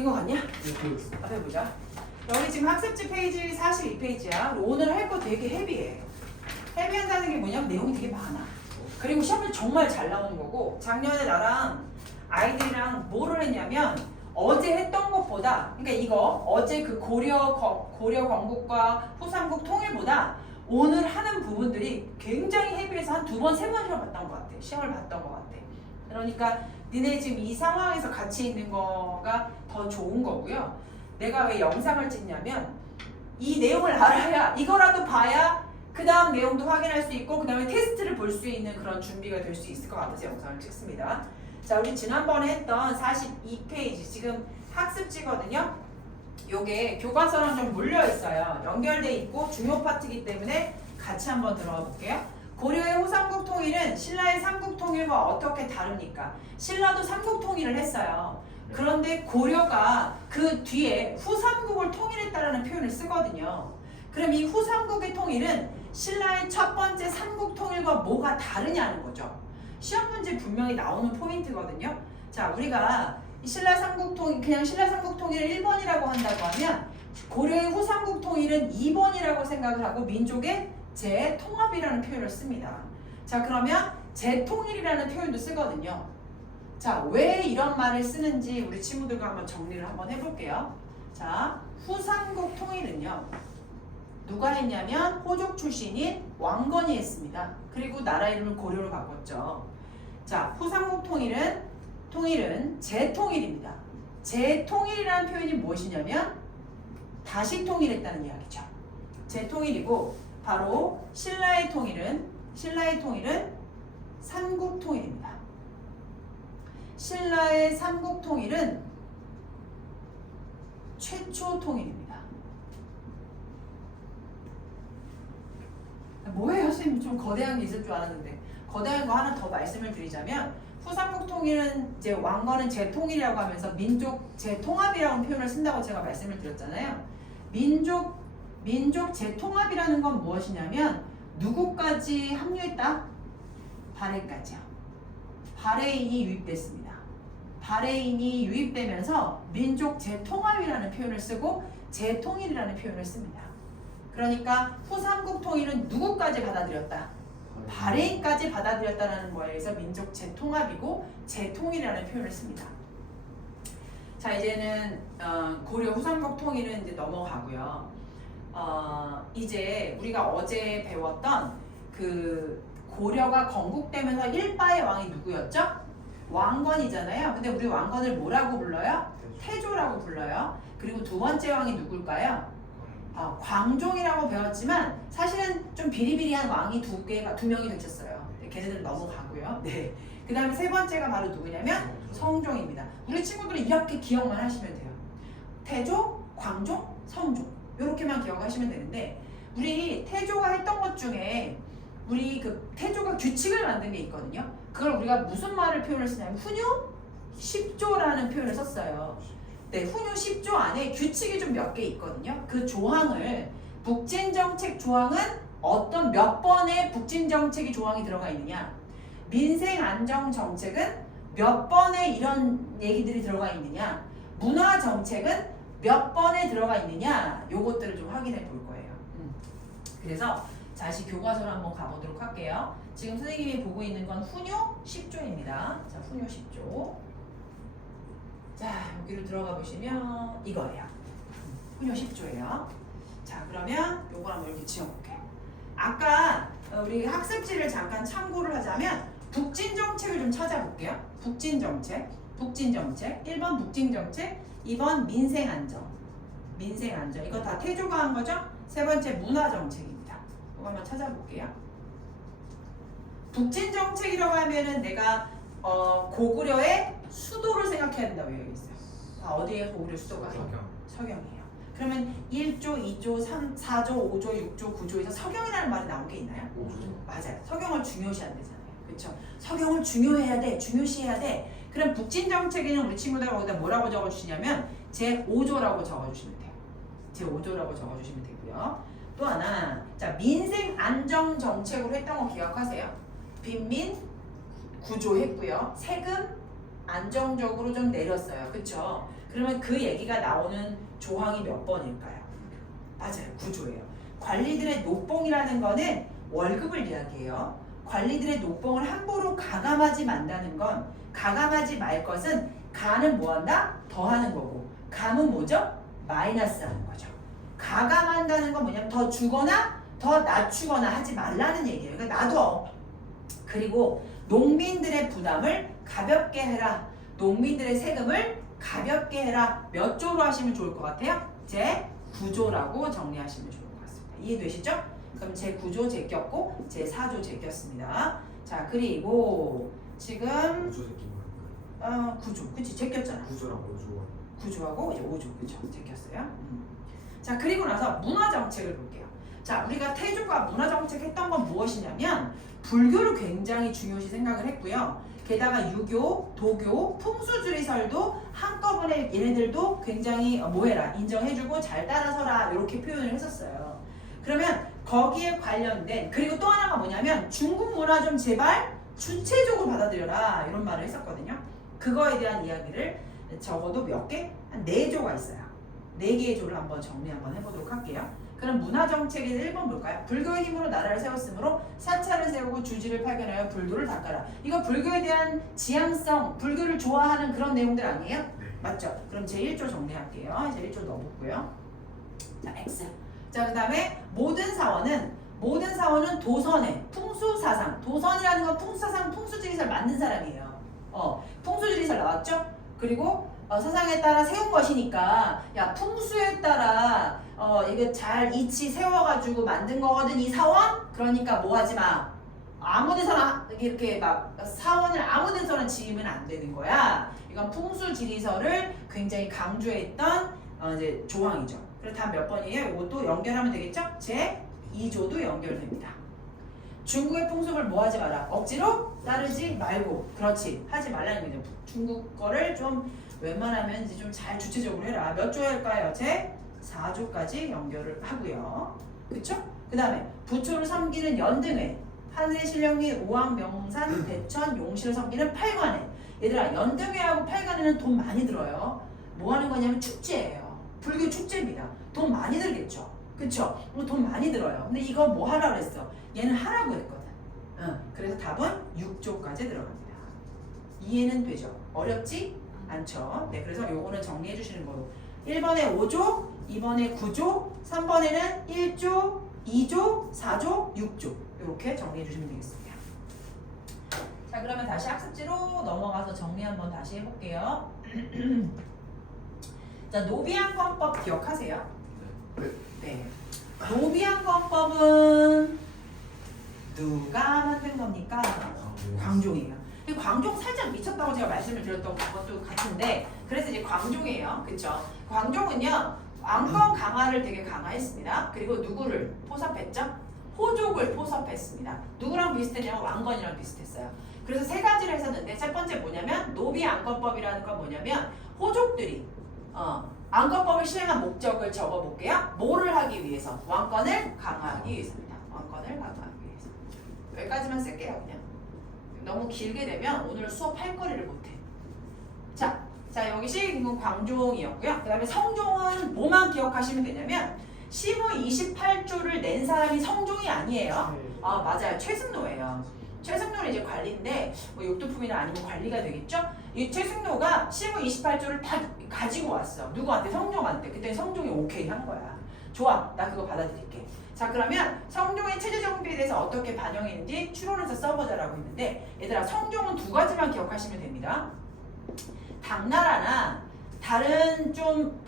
된 거 같냐? 앞에 보자. 여기 지금 학습지 페이지 42페이지야. 오늘 할 거 되게 헤비해. 헤비한다는 게 뭐냐면 내용이 되게 많아. 그리고 시험에 정말 잘 나오는 거고, 작년에 나랑 아이들이랑 뭐를 했냐면 어제 했던 것보다, 그러니까 이거 어제 그 고려 건국과 후삼국 통일보다 오늘 하는 부분들이 굉장히 헤비해서 한 2번, 3번 시험 봤던 것 같아. 시험을 봤던 것 같아. 그러니까 니네 지금 이 상황에서 같이 있는 거가 더 좋은 거고요. 내가 왜 영상을 찍냐면 이 내용을 알아야, 이거라도 봐야 그 다음 내용도 확인할 수 있고 그 다음에 테스트를 볼 수 있는 그런 준비가 될 수 있을 것 같아서 영상을 찍습니다. 자, 우리 지난번에 했던 42페이지 지금 학습지거든요. 요게 교과서랑 좀 물려 있어요. 연결돼 있고 중요 파트이기 때문에 같이 한번 들어가 볼게요. 고려의 후삼국 통일은 신라의 삼국 통일과 어떻게 다릅니까? 신라도 삼국 통일을 했어요. 그런데 고려가 그 뒤에 후삼국을 통일했다라는 표현을 쓰거든요. 그럼 이 후삼국의 통일은 신라의 첫 번째 삼국 통일과 뭐가 다르냐는 거죠. 시험 문제 분명히 나오는 포인트거든요. 자, 우리가 신라 삼국 통일, 그냥 신라 삼국 통일을 1번이라고 한다고 하면 고려의 후삼국 통일은 2번이라고 생각을 하고 민족의 재통합이라는 표현을 씁니다. 자, 그러면 재통일이라는 표현도 쓰거든요. 자, 왜 이런 말을 쓰는지 우리 친구들과 한번 정리를 한번 해볼게요. 자, 후삼국 통일은요, 누가 했냐면 호족 출신인 왕건이 했습니다. 그리고 나라 이름을 고려로 바꿨죠. 자, 후삼국 통일은 재통일입니다. 재통일이라는 표현이 무엇이냐면 다시 통일했다는 이야기죠. 재통일이고 바로 신라의 통일은 삼국 통일입니다. 신라의 삼국 통일은 최초 통일입니다. 뭐예요, 선생님? 좀 거대한 게 있을 줄 알았는데 거대한 거 하나 더 말씀을 드리자면 후삼국 통일은 이제 왕건은 재통일이라고 하면서 민족 재통합이라는 표현을 쓴다고 제가 말씀을 드렸잖아요. 민족 재통합이라는 건 무엇이냐면 누구까지 합류했다? 발해까지요. 발해인이 유입됐습니다. 발해인이 유입되면서 민족 재통합이라는 표현을 쓰고 재통일이라는 표현을 씁니다. 그러니까 후삼국 통일은 누구까지 받아들였다? 발해인까지 받아들였다는 거에 의해서 민족 재통합이고 재통일이라는 표현을 씁니다. 자, 이제는 고려 후삼국 통일은 이제 넘어가고요. 이제 우리가 어제 배웠던 그 고려가 건국되면서 일바의 왕이 누구였죠? 왕건이잖아요. 근데 우리 왕건을 뭐라고 불러요? 태조라고 불러요. 그리고 두 번째 왕이 누굴까요? 광종이라고 배웠지만 사실은 좀 비리비리한 왕이 두 명이 되셨어요. 걔네들 넘어가고요. 네. 그 다음에 세 번째가 바로 누구냐면 성종입니다. 우리 친구들은 이렇게 기억만 하시면 돼요. 태조, 광종, 성종 이렇게만 기억하시면 되는데 우리 태조가 했던 것 중에 우리 그 태조가 규칙을 만든 게 있거든요. 그걸 우리가 무슨 말을 표현을 쓰냐면 훈유 10조라는 표현을 썼어요. 네, 훈유 10조 안에 규칙이 좀 몇 개 있거든요. 그 조항을 북진정책 조항은 어떤 몇 번의 북진정책이 조항이 들어가 있느냐, 민생안정정책은 몇 번의 이런 얘기들이 들어가 있느냐, 문화정책은 몇 번에 들어가 있느냐, 요것들을 좀 확인해 볼 거예요. 그래서 다시 교과서로 한번 가보도록 할게요. 지금 선생님이 보고 있는 건 훈유 10조입니다. 자, 훈유 10조. 자, 여기로 들어가 보시면 이거예요. 훈유 10조예요. 자, 그러면 요거 한번 이렇게 지워볼게요. 아까 우리 학습지를 잠깐 참고를 하자면 북진정책을 좀 찾아볼게요. 북진정책. 1번 북진정책, 2번 민생안정. 이거 다 태조가 한 거죠? 세 번째 문화정책입니다. 이거 한번 찾아볼게요. 북진정책이라고 하면은 내가 고구려의 수도를 생각해야 된다고 여기 있어요. 어디에 고구려 수도가? 서경이에요. 그러면 1조, 2조, 3, 4조, 5조, 6조, 9조에서 서경이라는 말이 나온 게 있나요? 5조. 맞아요. 서경을 중요시해야 되잖아요. 그렇죠? 서경을 중요해야 돼. 중요시해야 돼. 그럼 북진정책에는 우리 친구들 거기다 뭐라고 적어주시냐면 제5조라고 적어주시면 돼요. 제5조라고 적어주시면 되고요. 또 하나, 자, 민생안정정책으로 했던 거 기억하세요? 빈민 구조했고요. 세금 안정적으로 좀 내렸어요. 그쵸? 그러면 그 얘기가 나오는 조항이 몇 번일까요? 맞아요. 9조예요. 관리들의 노봉이라는 거는 월급을 이야기해요. 관리들의 노봉을 함부로 가감하지 만다는 건 가감하지 말 것은 가는 뭐한다? 더하는 거고 감은 뭐죠? 마이너스 하는 거죠. 가감한다는 건 뭐냐면 더 주거나 더 낮추거나 하지 말라는 얘기예요. 그러니까 놔둬. 그리고 농민들의 부담을 가볍게 해라. 농민들의 세금을 가볍게 해라. 몇 조로 하시면 좋을 것 같아요? 제 9조라고 정리하시면 좋을 것 같습니다. 이해되시죠? 그럼 제 9조 제꼈고 제 4조 제꼈습니다. 자 그리고 지금 5조 새끼 9조 그치 제꼈잖아. 9조랑 5조 9조하고 이제 5조 그쵸 제꼈어요. 자 그리고 나서 문화정책을 볼게요. 자 우리가 태조가 문화정책 했던 건 무엇이냐면 불교를 굉장히 중요시 생각을 했고요. 게다가 유교, 도교, 풍수주의설도 한꺼번에 얘네들도 굉장히 뭐해라 인정해주고 잘 따라서라 이렇게 표현을 했었어요. 그러면 거기에 관련된 그리고 또 하나가 뭐냐면 중국 문화 좀 제발 주체적으로 받아들여라 이런 말을 했었거든요. 그거에 대한 이야기를 적어도 몇 개? 한 4조가 있어요. 4개의 조를 한번 정리 한번 해보도록 할게요. 그럼 문화정책의 1번 볼까요? 불교의 힘으로 나라를 세웠으므로 사찰을 세우고 주지를 파견하여 불교를 닦아라. 이거 불교에 대한 지향성, 불교를 좋아하는 그런 내용들 아니에요? 네. 맞죠? 그럼 제 1조 정리할게요. 제 1조 넣어볼고요. 자, X. 자, 그 다음에 모든 사원은 도선의 풍수사상. 도선이라는 건 풍수사상, 풍수지리설 만든 사람이에요. 풍수지리설 나왔죠? 그리고 사상에 따라 세운 것이니까 야 풍수에 따라 이거 잘 이치 세워가지고 만든 거거든 이 사원. 그러니까 뭐 하지 마. 아무데서나 이렇게 막 사원을 아무데서나 지으면 안 되는 거야. 이건 풍수지리설을 굉장히 강조했던 이제 조항이죠. 그래서 다음 몇 번이에요? 이것도 연결하면 되겠죠? 제 2조도 연결됩니다. 중국의 풍습을 뭐 하지 마라. 억지로 따르지 말고. 그렇지. 하지 말라는 거죠. 중국 거를 좀 웬만하면 이제 좀 잘 주체적으로 해라. 몇 조에 할까요? 제 4조까지 연결을 하고요. 그쵸? 그 다음에 부처를 섬기는 연등회, 하늘의 신령 및 오왕, 명산, 대천, 용신을 섬기는 팔관회. 얘들아 연등회하고 팔관회는 돈 많이 들어요. 뭐 하는 거냐면 축제예요. 불교 축제입니다. 돈 많이 들겠죠. 그쵸? 돈 많이 들어요. 근데 이거 뭐 하라고 했어? 얘는 하라고 했거든. 그래서 답은 6조까지 들어갑니다. 이해는 되죠? 어렵지 않죠? 네, 그래서 요거는 정리해 주시는 거로 1번에 5조, 2번에 9조, 3번에는 1조, 2조, 4조, 6조 이렇게 정리해 주시면 되겠습니다. 자, 그러면 다시 학습지로 넘어가서 정리 한번 다시 해볼게요. 자, 노비안건법 기억하세요? 네. 노비안건법은 누가 만든 겁니까? 광종이에요. 광종 살짝 미쳤다고 제가 말씀을 드렸던 것도 같은데 그래서 이제 광종이에요. 그쵸? 광종은요 왕권 강화를 되게 강화했습니다. 그리고 누구를 포섭했죠? 호족을 포섭했습니다. 누구랑 비슷했냐면 왕건이랑 비슷했어요. 그래서 3가지를 했었는데 첫 번째 뭐냐면 노비안건법이라는 건 뭐냐면 호족들이 안건법을 시행한 목적을 적어볼게요. 뭐를 하기 위해서? 왕권을 강화하기 위해서입니다. 왕권을 강화하기 위해서. 여기까지만 쓸게요. 그냥 너무 길게 되면 오늘 수업할 거리를 못해. 자 여기 시기금은 광종이었고요. 그 다음에 성종은 뭐만 기억하시면 되냐면 시무 28조를 낸 사람이 성종이 아니에요. 맞아요. 최승로예요. 최승로는 이제 관리인데 뭐 욕도품이나 아니면 관리가 되겠죠. 이 최승로가 시무 28조를 다 가지고 왔어. 누구한테? 성종한테. 그때 성종이 오케이 한 거야. 좋아, 나 그거 받아들일게. 자, 그러면 성종의 체제 정비에 대해서 어떻게 반영했는지 추론해서 써보자라고 했는데 얘들아 성종은 2가지만 기억하시면 됩니다. 당나라나 다른 좀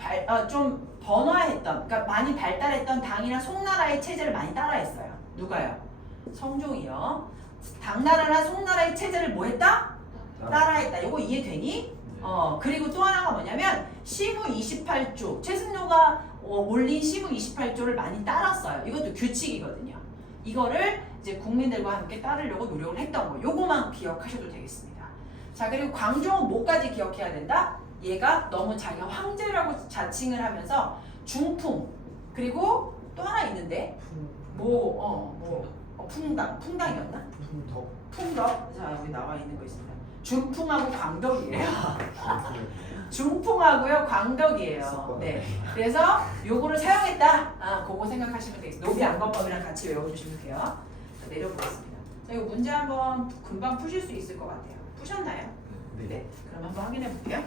번화했던, 그러니까 많이 발달했던 당이나 송나라의 체제를 많이 따라했어요. 누가요? 성종이요. 당나라나 송나라의 체제를 뭐 했다? 따라했다. 이거 이해되니? 그리고 또 하나가 뭐냐면 시무 28조 최승로가 올린 시무 28조를 많이 따랐어요. 이것도 규칙이거든요. 이거를 이제 국민들과 함께 따르려고 노력을 했던 거. 요거만 기억하셔도 되겠습니다. 자, 그리고 광종은 뭐까지 기억해야 된다? 얘가 너무 자기가 황제라고 자칭을 하면서 중풍 그리고 또 하나 있는데 풍당이었나? 풍덕. 자, 여기 나와 있는 거 있습니다. 중풍하고 광덕이에요. 중풍하고요 광덕이에요. 네. 그래서 요거를 사용했다. 그거 생각하시면 되겠습니다. 노비안건법이랑 같이 외워주시면 돼요. 자, 내려보겠습니다. 자, 이거 문제 한번 금방 푸실 수 있을 것 같아요. 푸셨나요? 네. 그럼 한번 확인해 볼게요.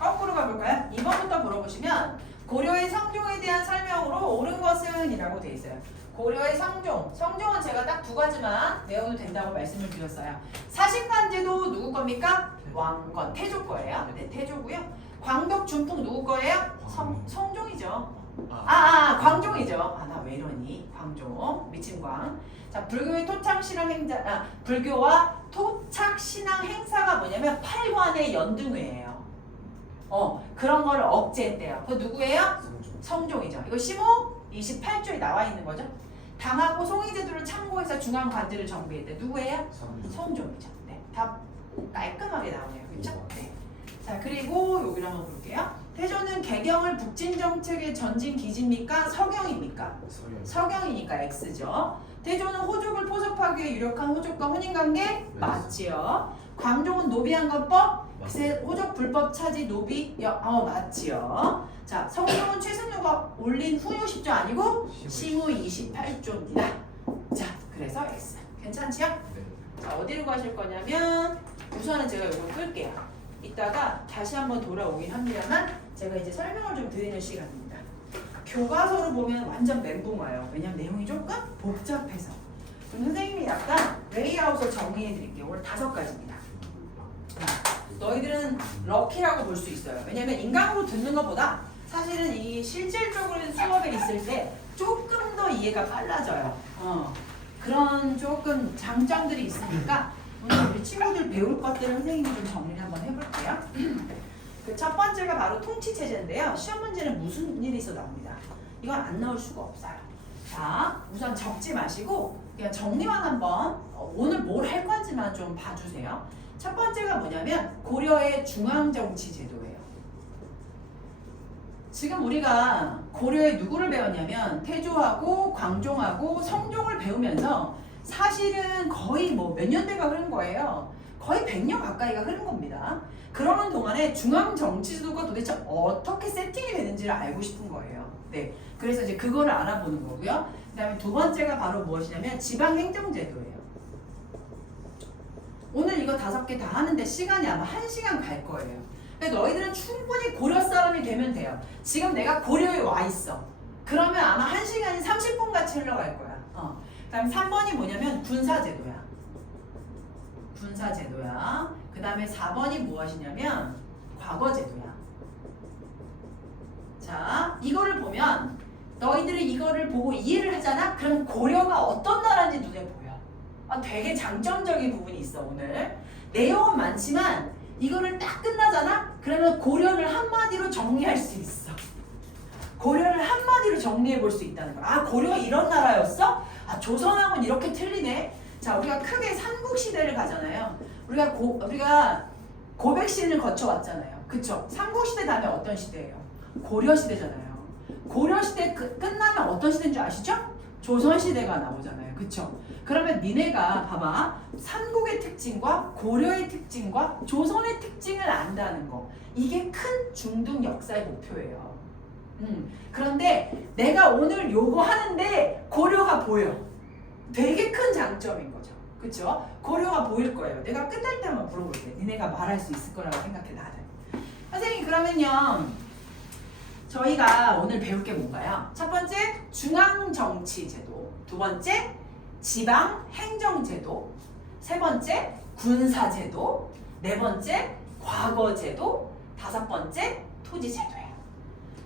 거꾸로 가볼까요? 2번부터 물어보시면 고려의 성종에 대한 설명으로 옳은 것은 이라고 돼 있어요. 고려의 성종. 성종은 제가 딱 두 가지만 외워도 된다고 말씀을 드렸어요. 사신간제도 누구 겁니까? 왕건, 태조 거예요. 네, 태조고요. 광덕, 준풍 누구 거예요? 성종이죠. 광종이죠. 나 왜 이러니? 광종, 미친광. 자, 불교의 토착신앙 행자, 불교와 토착신앙 행사가 뭐냐면 팔관의 연등회예요. 그런 거를 억제했대요. 그 누구예요? 성종이죠. 이거 심호 28조에 나와 있는 거죠. 당하고 송이제도를 참고해서 중앙 관제를 정비했대. 누구예요? 성종이죠. 네, 다 깔끔하게 나오네요. 그렇죠? 네. 자, 그리고 여기를 한번 볼게요. 태조는 개경을 북진 정책의 전진 기지입니까? 서경입니까? 서경이니까 X죠. 태조는 호족을 포섭하기 위해 유력한 호족과 혼인관계? 맞지요. 광종은 노비안건법? 호족 불법 차지 노비? 맞지요. 자, 성종은 최승료가 올린 후유 10조 아니고 시무 28조입니다. 자, 그래서 X. 괜찮지요? 네. 자, 어디로 가실 거냐면 우선은 제가 이거 끌게요. 이따가 다시 한번 돌아오긴 합니다만 제가 이제 설명을 좀 드리는 시간입니다. 교과서로 보면 완전 멘붕 와요. 왜냐면 내용이 조금 복잡해서. 그럼 선생님이 약간 레이아웃을 정리해 드릴게요. 오늘 5가지입니다. 너희들은 럭키라고 볼 수 있어요. 왜냐면 인강으로 듣는 것보다 사실은 이 실질적으로 수업에 있을 때 조금 더 이해가 빨라져요. 그런 조금 장점들이 있으니까 오늘 우리 친구들 배울 것들을 선생님이 좀 정리를 한번 해볼게요. 그 첫 번째가 바로 통치체제인데요. 시험 문제는 무슨 일이 있어 나옵니다. 이건 안 나올 수가 없어요. 자, 우선 적지 마시고 그냥 정리만 한번 오늘 뭘 할 건지만 좀 봐주세요. 첫 번째가 뭐냐면 고려의 중앙정치제도예요. 지금 우리가 고려의 누구를 배웠냐면 태조하고 광종하고 성종을 배우면서 사실은 거의 뭐 몇 년대가 흐른 거예요. 거의 100년 가까이가 흐른 겁니다. 그러는 동안에 중앙정치제도가 도대체 어떻게 세팅이 되는지를 알고 싶은 거예요. 네, 그래서 이제 그거를 알아보는 거고요. 그 다음에 두 번째가 바로 무엇이냐면 지방행정제도예요. 오늘 이거 5개 다 하는데 시간이 아마 1시간 갈 거예요. 근데 너희들은 충분히 고려 사람이 되면 돼요. 지금 내가 고려에 와 있어. 그러면 아마 1시간이 30분 같이 흘러갈 거야. 그 다음에 3번이 뭐냐면 군사제도야. 군사제도야. 그 다음에 4번이 무엇이냐면 과거제도야. 자, 이거를 보면 너희들이 이거를 보고 이해를 하잖아? 그럼 고려가 어떤 나라인지 눈에 보여. 되게 장점적인 부분이 있어 오늘. 내용은 많지만 이거를 딱 끝나잖아? 그러면 고려를 한마디로 정리할 수 있어. 고려를 한마디로 정리해 볼 수 있다는 거야. 고려가 이런 나라였어? 조선하고는 이렇게 틀리네. 자, 우리가 크게 삼국시대를 가잖아요. 우리가 고백신을 거쳐왔잖아요. 그쵸? 삼국시대 다음에 어떤 시대예요? 고려시대잖아요. 고려시대 끝나면 어떤 시대인 줄 아시죠? 조선시대가 나오잖아요. 그쵸? 그러면 니네가 봐봐. 삼국의 특징과 고려의 특징과 조선의 특징을 안다는 거. 이게 큰 중등 역사의 목표예요. 그런데 내가 오늘 요거 하는데 고려가 보여. 되게 큰 장점인 거죠. 그쵸? 고려가 보일 거예요. 내가 끝날 때만 물어볼게. 니네가 말할 수 있을 거라고 생각해 나는. 선생님 그러면요. 저희가 오늘 배울 게 뭔가요? 첫 번째 중앙정치제도, 두 번째 지방행정제도, 세 번째 군사제도, 네 번째 과거제도, 다섯 번째 토지제도예요.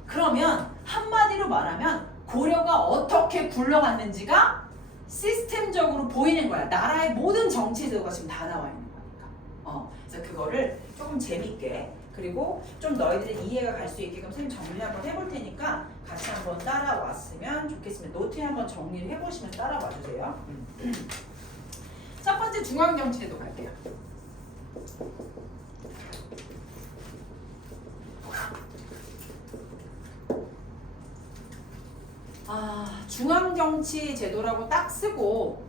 그러면 한마디로 말하면 고려가 어떻게 굴러갔는지가 시스템적으로 보이는 거야. 나라의 모든 정치제도가 지금 다 나와 있는 거니까. 그래서 그거를 조금 재밌게 그리고 좀 너희들이 이해가 갈 수 있게끔 선생님 정리 한번 해볼 테니까 같이 한번 따라왔으면 좋겠습니다. 노트에 한번 정리를 해보시면 따라와 주세요. 첫 번째 중앙정치제도 갈게요. 중앙정치제도라고 딱 쓰고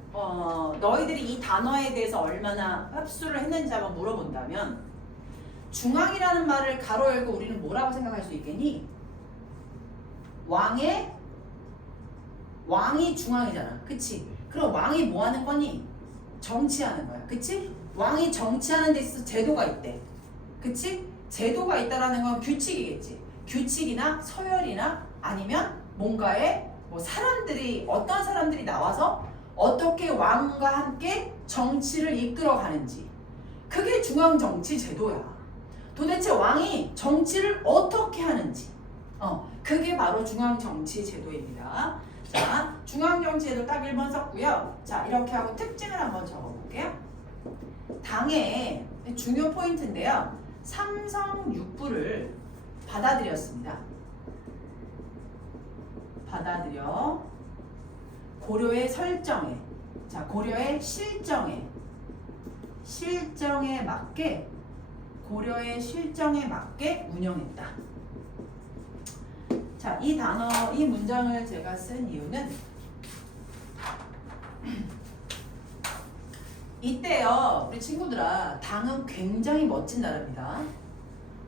너희들이 이 단어에 대해서 얼마나 흡수를 했는지 한번 물어본다면 중앙이라는 말을 가로 열고 우리는 뭐라고 생각할 수 있겠니? 왕이 중앙이잖아. 그치? 그럼 왕이 뭐 하는 거니? 정치하는 거야. 그치? 왕이 정치하는 데 있어서 제도가 있대. 그치? 제도가 있다라는 건 규칙이겠지. 규칙이나 서열이나 아니면 뭔가에 뭐 사람들이 어떤 사람들이 나와서 어떻게 왕과 함께 정치를 이끌어가는지 그게 중앙 정치 제도야. 도대체 왕이 정치를 어떻게 하는지 그게 바로 중앙 정치 제도입니다. 자, 중앙 정치 제도 딱 1번 썼고요. 자, 이렇게 하고 특징을 한번 적어볼게요. 당의 중요 포인트인데요. 삼성육부를 받아들였습니다. 받아들여 고려의 설정에, 자, 고려의 실정에 맞게, 고려의 실정에 맞게 운영했다. 자, 이 단어, 이 문장을 제가 쓴 이유는 이때요, 우리 친구들아, 당은 굉장히 멋진 나라입니다.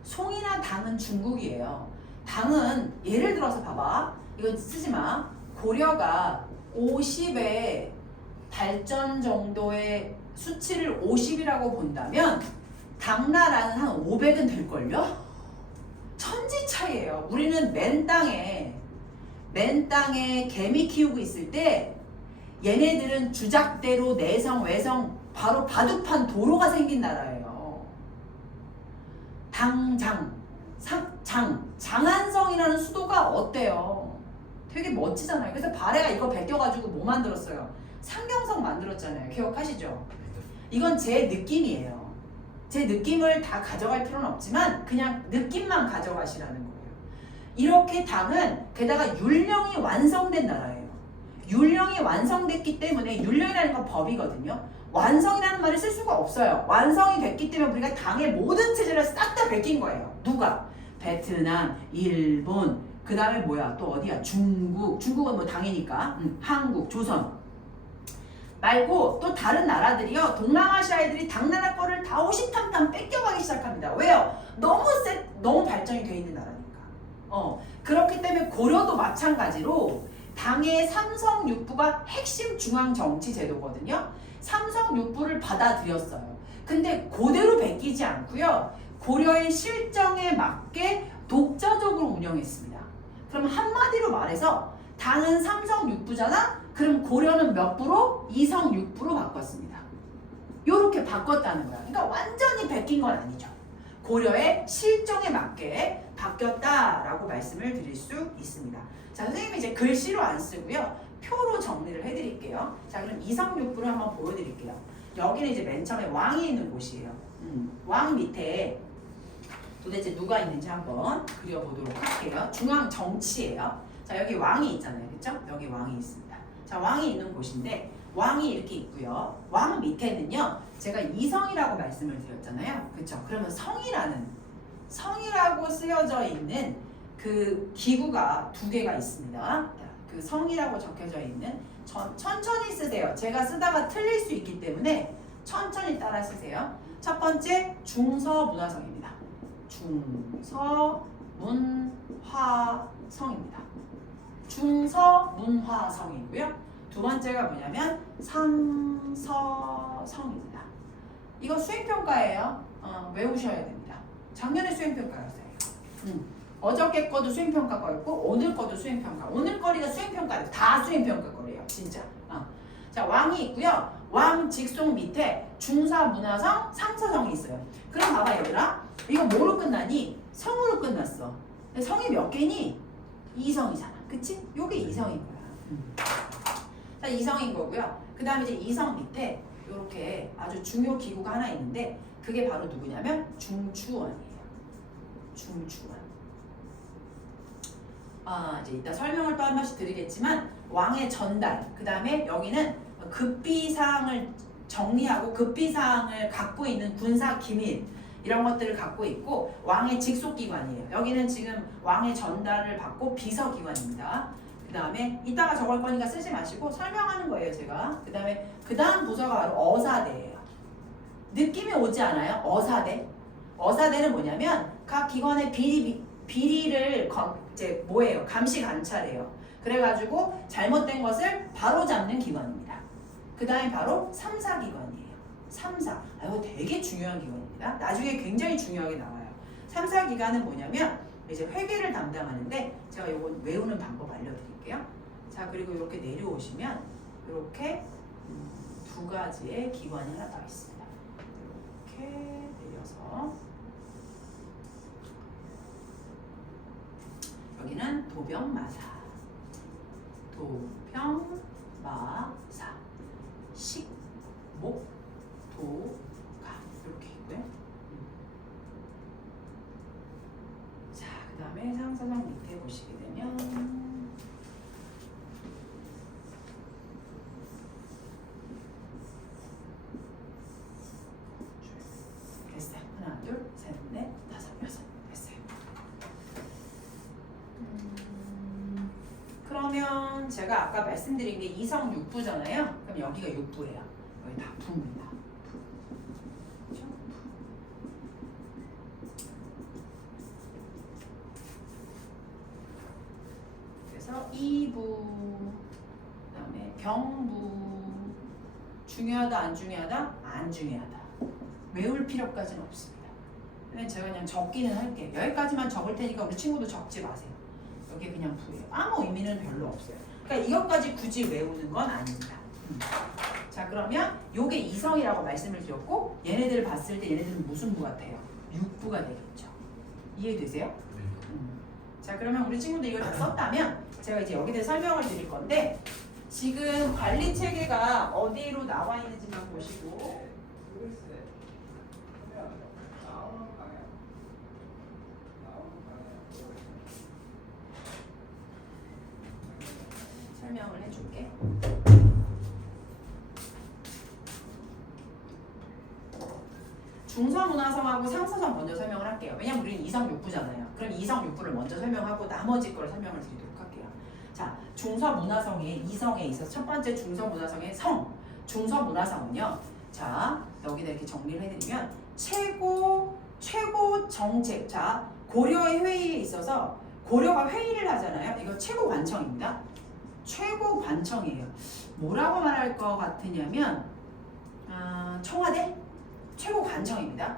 송이나 당은 중국이에요. 당은 예를 들어서 봐봐. 이거 쓰지 마. 고려가 50의 발전 정도의 수치를 50이라고 본다면 당나라는 한 500은 될걸요? 천지 차이예요. 우리는 맨 땅에 개미 키우고 있을 때 얘네들은 주작대로 내성, 외성 바로 바둑판 도로가 생긴 나라예요. 장안성이라는 수도가 어때요? 되게 멋지잖아요. 그래서 발해가 이거 베껴가지고 뭐 만들었어요? 상경성 만들었잖아요. 기억하시죠? 이건 제 느낌이에요. 제 느낌을 다 가져갈 필요는 없지만 그냥 느낌만 가져가시라는 거예요. 이렇게 당은 게다가 율령이 완성된 나라예요. 율령이 완성됐기 때문에 율령이라는 건 법이거든요. 완성이라는 말을 쓸 수가 없어요. 완성이 됐기 때문에 우리가 당의 모든 체제를 싹 다 베낀 거예요. 누가? 베트남, 일본, 그 다음에 뭐야? 또 어디야? 중국은 뭐 당이니까. 한국, 조선 말고 또 다른 나라들이요. 동남아시아 애들이 당나라 거를 다 호시탐탐 뺏겨가기 시작합니다. 왜요? 너무 발전이 돼 있는 나라니까. 그렇기 때문에 고려도 마찬가지로 당의 삼성육부가 핵심 중앙 정치 제도거든요. 삼성육부를 받아들였어요. 근데 그대로 베끼지 않고요. 고려의 실정에 맞게 독자적으로 운영했습니다. 그럼 한마디로 말해서 당은 삼성육부잖아? 그럼 고려는 몇 부로? 이성육부로 바꿨습니다. 요렇게 바꿨다는 거야. 그러니까 완전히 베낀 건 아니죠. 고려의 실정에 맞게 바뀌었다라고 말씀을 드릴 수 있습니다. 자, 선생님이 이제 글씨로 안 쓰고요. 표로 정리를 해드릴게요. 자, 그럼 이성육부를 한번 보여드릴게요. 여기는 이제 맨 처음에 왕이 있는 곳이에요. 왕 밑에 도대체 누가 있는지 한번 그려보도록 할게요. 중앙 정치예요. 자, 여기 왕이 있잖아요. 그쵸? 여기 왕이 있습니다. 자, 왕이 있는 곳인데 왕이 이렇게 있고요. 왕 밑에는요. 제가 이성이라고 말씀을 드렸잖아요. 그쵸? 그러면 성이라고 쓰여져 있는 그 기구가 두 개가 있습니다. 그 성이라고 적혀져 있는 천천히 쓰세요. 제가 쓰다가 틀릴 수 있기 때문에 천천히 따라 쓰세요. 첫 번째 중서문화성입니다. 중서문화성입니다. 중서문화성이고요. 두 번째가 뭐냐면 상서성입니다. 이거 수행평가예요. 외우셔야 됩니다. 작년에 수행평가였어요. 어저께 거도 수행평가 거였고 오늘 거도 수행평가. 오늘 거리가 수행평가예요. 다 수행평가 거리예요. 진짜. 자, 왕이 있고요. 왕 직속 밑에 중사문화성, 상서성이 있어요. 그럼 봐봐 얘들아. 이거 뭐로 끝나니? 성으로 끝났어. 근데 성이 몇 개니? 이성이잖아. 그치? 요게 이성인 거야. 자, 이성인 거고요. 그 다음에 이제 이성 밑에 요렇게 아주 중요 기구가 하나 있는데 그게 바로 누구냐면 중추원이에요. 중추원. 이제 이따 설명을 또 한 번씩 드리겠지만 왕의 전달, 그 다음에 여기는 급비사항을 정리하고 급비사항을 갖고 있는 군사 기밀 이런 것들을 갖고 있고 왕의 직속기관이에요. 여기는 지금 왕의 전달을 받고 비서기관입니다. 그 다음에 이따가 적을 거니까 쓰지 마시고 설명하는 거예요 제가. 그 다음에 그 다음 부서가 바로 어사대예요. 느낌이 오지 않아요? 어사대. 어사대는 뭐냐면 각 기관의 비리를 이제 뭐예요? 감시 관찰해요. 그래가지고 잘못된 것을 바로 잡는 기관입니다. 그 다음에 바로 3사기관이에요. 3사. 이거 되게 중요한 기관입니다. 나중에 굉장히 중요하게 나와요. 3사기관은 뭐냐면 이제 회계를 담당하는데 제가 이건 외우는 방법 알려드릴게요. 자, 그리고 이렇게 내려오시면 이렇게 두 가지의 기관이 하나 더 있습니다. 이렇게 내려서 여기는 도병마사, 도병마사, 식목, 도가 이렇게 있고요. 자, 그 다음에 상사장 밑에 보시게 되면 됐어요. 하나, 둘, 셋, 넷, 다섯, 여섯. 됐어요. 그러면 제가 아까 말씀드린 게 이성 육부잖아요. 그럼 여기가 육부예요. 여기 다 부입니다. 그렇죠? 그래서 이부, 그다음에 병부. 중요하다 안 중요하다? 안 중요하다. 외울 필요까지는 없습니다. 근데 제가 그냥 적기는 할게요. 여기까지만 적을 테니까 우리 친구도 적지 마세요. 여기 그냥 부예요. 아무 의미는 별로 없어요. 그러니까 이것까지 굳이 외우는 건 아닙니다. 자, 그러면 요게 이성이라고 말씀을 드렸고 얘네들을 봤을 때 얘네들은 무슨 부 같아요? 육부가 되겠죠. 이해되세요? 자, 그러면 우리 친구들 이걸 다 썼다면 제가 이제 여기 대해 설명을 드릴 건데 지금 관리 체계가 어디로 나와 있는지만 보시고 설명을 해줄게. 중서문화성하고 상서성 먼저 설명을 할게요. 왜냐면 우리는 이성육부잖아요. 그럼 이성육부를 먼저 설명하고 나머지 거를 설명을 드리도록 할게요. 자, 중서문화성의 이성에 있어서 첫 번째 중서문화성의 성. 중서문화성은요. 자, 여기다 이렇게 정리를 해드리면 최고 정책. 자, 고려의 회의에 있어서 고려가 회의를 하잖아요. 이거 최고 관청입니다. 최고 관청이에요. 뭐라고 말할 것 같으냐면 청와대? 최고 관청입니다.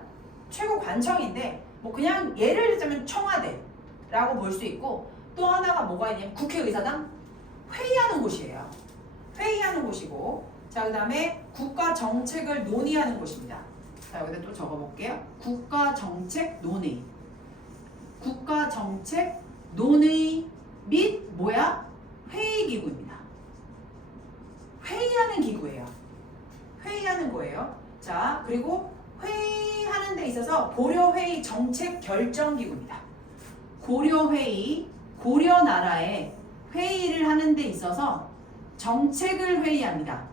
최고 관청인데 뭐 그냥 예를 들자면 청와대라고 볼 수 있고 또 하나가 뭐가 있냐면 국회의사당 회의하는 곳이에요. 회의하는 곳이고 자, 그 다음에 국가 정책을 논의하는 곳입니다. 자, 여기다 또 적어볼게요. 국가 정책 논의. 국가 정책 논의 및 뭐야? 회의기구입니다. 회의하는 기구예요. 회의하는 거예요. 자, 그리고 회의하는 데 있어서 고려회의 정책 결정기구입니다. 고려회의, 고려나라에 회의를 하는 데 있어서 정책을 회의합니다.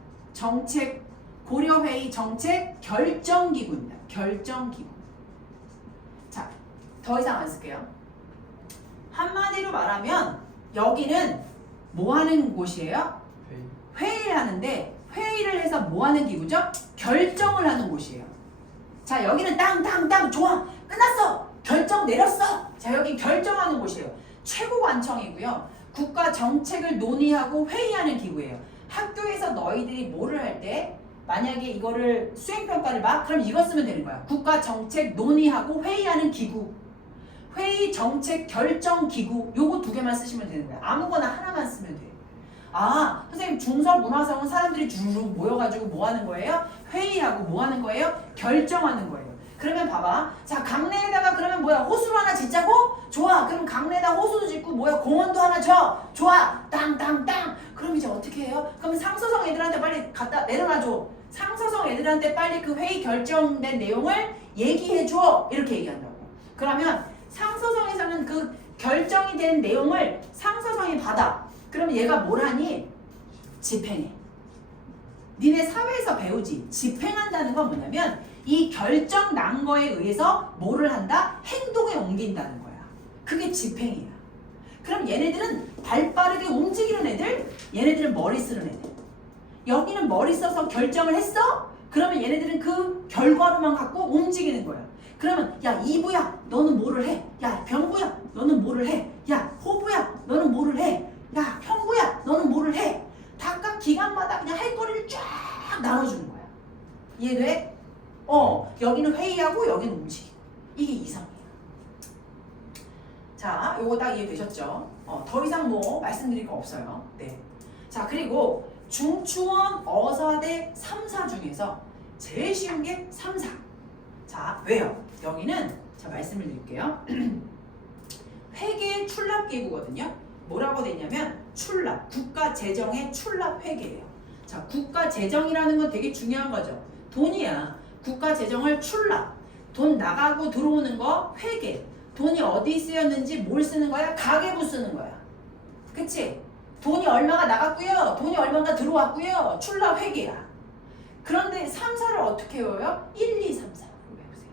고려회의 정책 결정기구입니다. 결정기구. 자, 더 이상 안 쓸게요. 한마디로 말하면 여기는 뭐 하는 곳이에요? 회의를 하는데 회의를 해서 뭐 하는 기구죠? 결정을 하는 곳이에요. 자, 여기는 땅 좋아 끝났어 결정 내렸어. 자, 여기 결정하는 곳이에요. 최고관청이고요. 국가 정책을 논의하고 회의하는 기구예요. 학교에서 너희들이 뭐를 할 때 만약에 이거를 수행평가를 봐? 그럼 이거 쓰면 되는 거야. 국가 정책 논의하고 회의하는 기구. 회의 정책 결정 기구. 요거 두 개만 쓰시면 되는 거야. 아무거나 하나만 쓰면 돼. 아, 선생님 중서문화성은 사람들이 주르륵 모여가지고 뭐 하는 거예요? 회의하고 뭐 하는 거예요? 결정하는 거예요. 그러면 봐봐. 자, 강내에다가 그러면 뭐야? 호수를 하나 짓자고? 좋아. 그럼 강내에다 호수도 짓고 뭐야? 공원도 하나 줘. 좋아. 땅. 그럼 이제 어떻게 해요? 그럼 상서성 애들한테 빨리 갖다 내려놔줘. 상서성 애들한테 빨리 그 회의 결정된 내용을 얘기해줘. 이렇게 얘기한다고. 그러면 상서성에서는 그 결정이 된 내용을 상서성이 받아. 그럼 얘가 뭘 하니? 집행해. 니네 사회에서 배우지. 집행한다는 건 뭐냐면 이 결정 난 거에 의해서 뭐를 한다? 행동에 옮긴다는 거야. 그게 집행이야. 그럼 얘네들은 발 빠르게 움직이는 애들, 얘네들은 머리 쓰는 애들. 여기는 머리 써서 결정을 했어? 그러면 얘네들은 그 결과로만 갖고 움직이는 거야. 그러면 야 이부야 너는 뭐를 해? 야 병부야 너는 뭐를 해? 야 호부야 너는 뭐를 해? 야 형부야 너는 뭐를 해? 각각 기관마다 그냥 할 거리를 쫙 나눠주는 거야. 이해돼? 여기는 회의하고 여기는 움직이고. 이게 이성이에요. 자, 요거 딱 이해되셨죠? 더 이상 뭐 말씀드릴 거 없어요. 네. 자, 그리고 중추원 어사대 3사 중에서 제일 쉬운 게 3사. 자, 왜요? 여기는 자 말씀을 드릴게요. 회계 출납기구거든요. 뭐라고 되냐면 출납, 국가 재정의 출납 회계예요. 자, 국가 재정이라는 건 되게 중요한 거죠. 돈이야. 국가 재정을 출납, 돈 나가고 들어오는 거 회계. 돈이 어디 쓰였는지 뭘 쓰는 거야? 가계부 쓰는 거야. 그치? 돈이 얼마가 나갔고요. 돈이 얼마가 들어왔고요. 출납 회계야. 그런데 3사를 어떻게 외워요? 1, 2, 3, 4. 외우세요.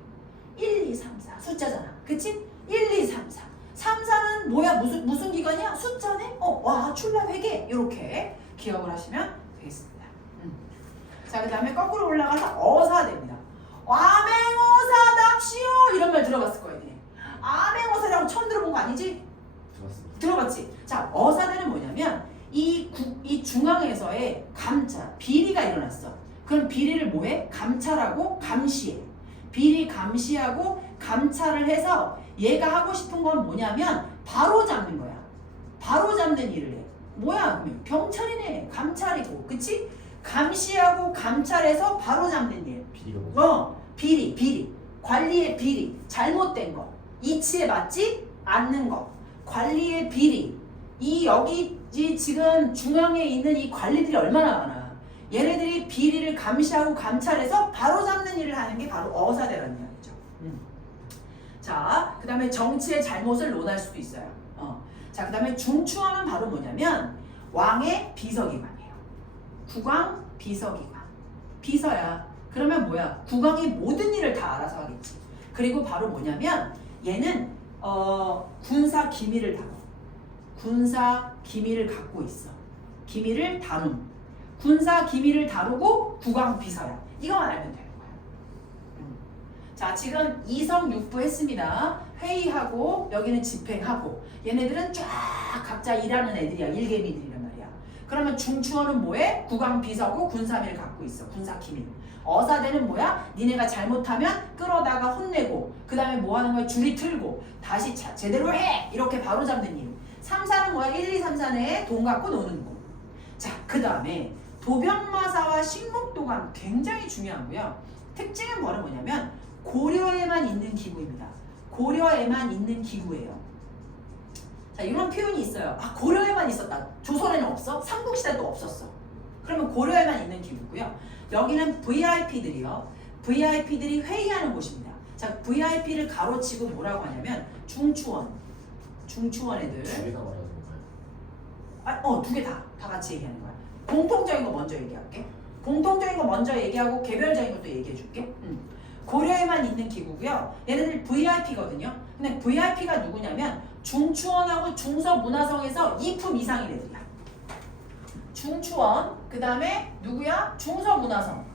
1, 2, 3, 4. 숫자잖아. 그치? 1, 2, 3, 4. 3사는 뭐야? 무슨 기관이야? 숫자네? 와, 출납 회계. 이렇게 기억을 하시면 되겠습니다. 자, 그 다음에 거꾸로 올라가서 어사됩니다. 암행어사답시오. 이런 말 들어봤을 거예요. 암행어사라고 처음 들어본 거 아니지? 들었습니다. 들어봤지? 자, 어사대는 뭐냐면 이 중앙에서의 감찰, 비리가 일어났어. 그럼 비리를 뭐해? 감찰하고 감시해. 비리 감시하고 감찰을 해서 얘가 하고 싶은 건 뭐냐면 바로 잡는 거야. 바로 잡는 일을 해. 뭐야? 그러면 경찰이네. 감찰이고. 그치? 감시하고 감찰해서 바로 잡는 일. 비리가 뭐죠? 비리. 관리의 비리. 잘못된 거. 이치에 맞지 않는 거. 관리의 비리. 여기 지금 중앙에 있는 이 관리들이 얼마나 많아. 얘네들이 비리를 감시하고 감찰해서 바로 잡는 일을 하는 게 바로 어사대라는 이야기죠. 자, 그 다음에 정치의 잘못을 논할 수도 있어요. 자, 그 다음에 중추원은 바로 뭐냐면 왕의 비서기관이에요. 국왕 비서기관. 비서야. 그러면 뭐야? 국왕이 모든 일을 다 알아서 하겠지. 그리고 바로 뭐냐면 얘는 군사 기밀을 다뤄. 군사 기밀을 갖고 있어. 기밀을 다룸. 군사 기밀을 다루고 국왕 비서야. 이거만 알면 되는 거야. 자, 지금 이성 육부 했습니다. 회의하고 여기는 집행하고 얘네들은 쫙 각자 일하는 애들이야. 일개미들이란 말이야. 그러면 중추원은 뭐해? 국왕 비서고 군사비를 갖고 있어. 군사 기밀. 어사대는 뭐야? 니네가 잘못하면 끌어다가 혼내고 그 다음에 뭐 하는 거야? 줄이 틀고 다시 제대로 해! 이렇게 바로 잡는 일. 3사는 뭐야? 1, 2, 3사는 돈 갖고 노는 거. 자, 그 다음에 도병마사와 식목도감 굉장히 중요하고요. 특징은 뭐냐면 고려에만 있는 기구입니다. 고려에만 있는 기구예요. 자, 이런 표현이 있어요. 아, 고려에만 있었다. 조선에는 없어? 삼국시대도 없었어. 그러면 고려에만 있는 기구고요. 여기는 VIP들이요. VIP들이 회의하는 곳입니다. 자, VIP를 가로치고 뭐라고 하냐면 중추원 애들. 두 개 다 말하는 건가요? 두 개 다 같이 얘기하는 거야. 공통적인 거 먼저 얘기할게. 공통적인 거 먼저 얘기하고 개별적인 것도 얘기해 줄게. 고려에만 있는 기구고요. 얘네들 VIP거든요. 근데 VIP가 누구냐면 중추원하고 중서문화성에서 2품 이상인 애들이야. 중추원, 그 다음에 누구야? 중서문화성.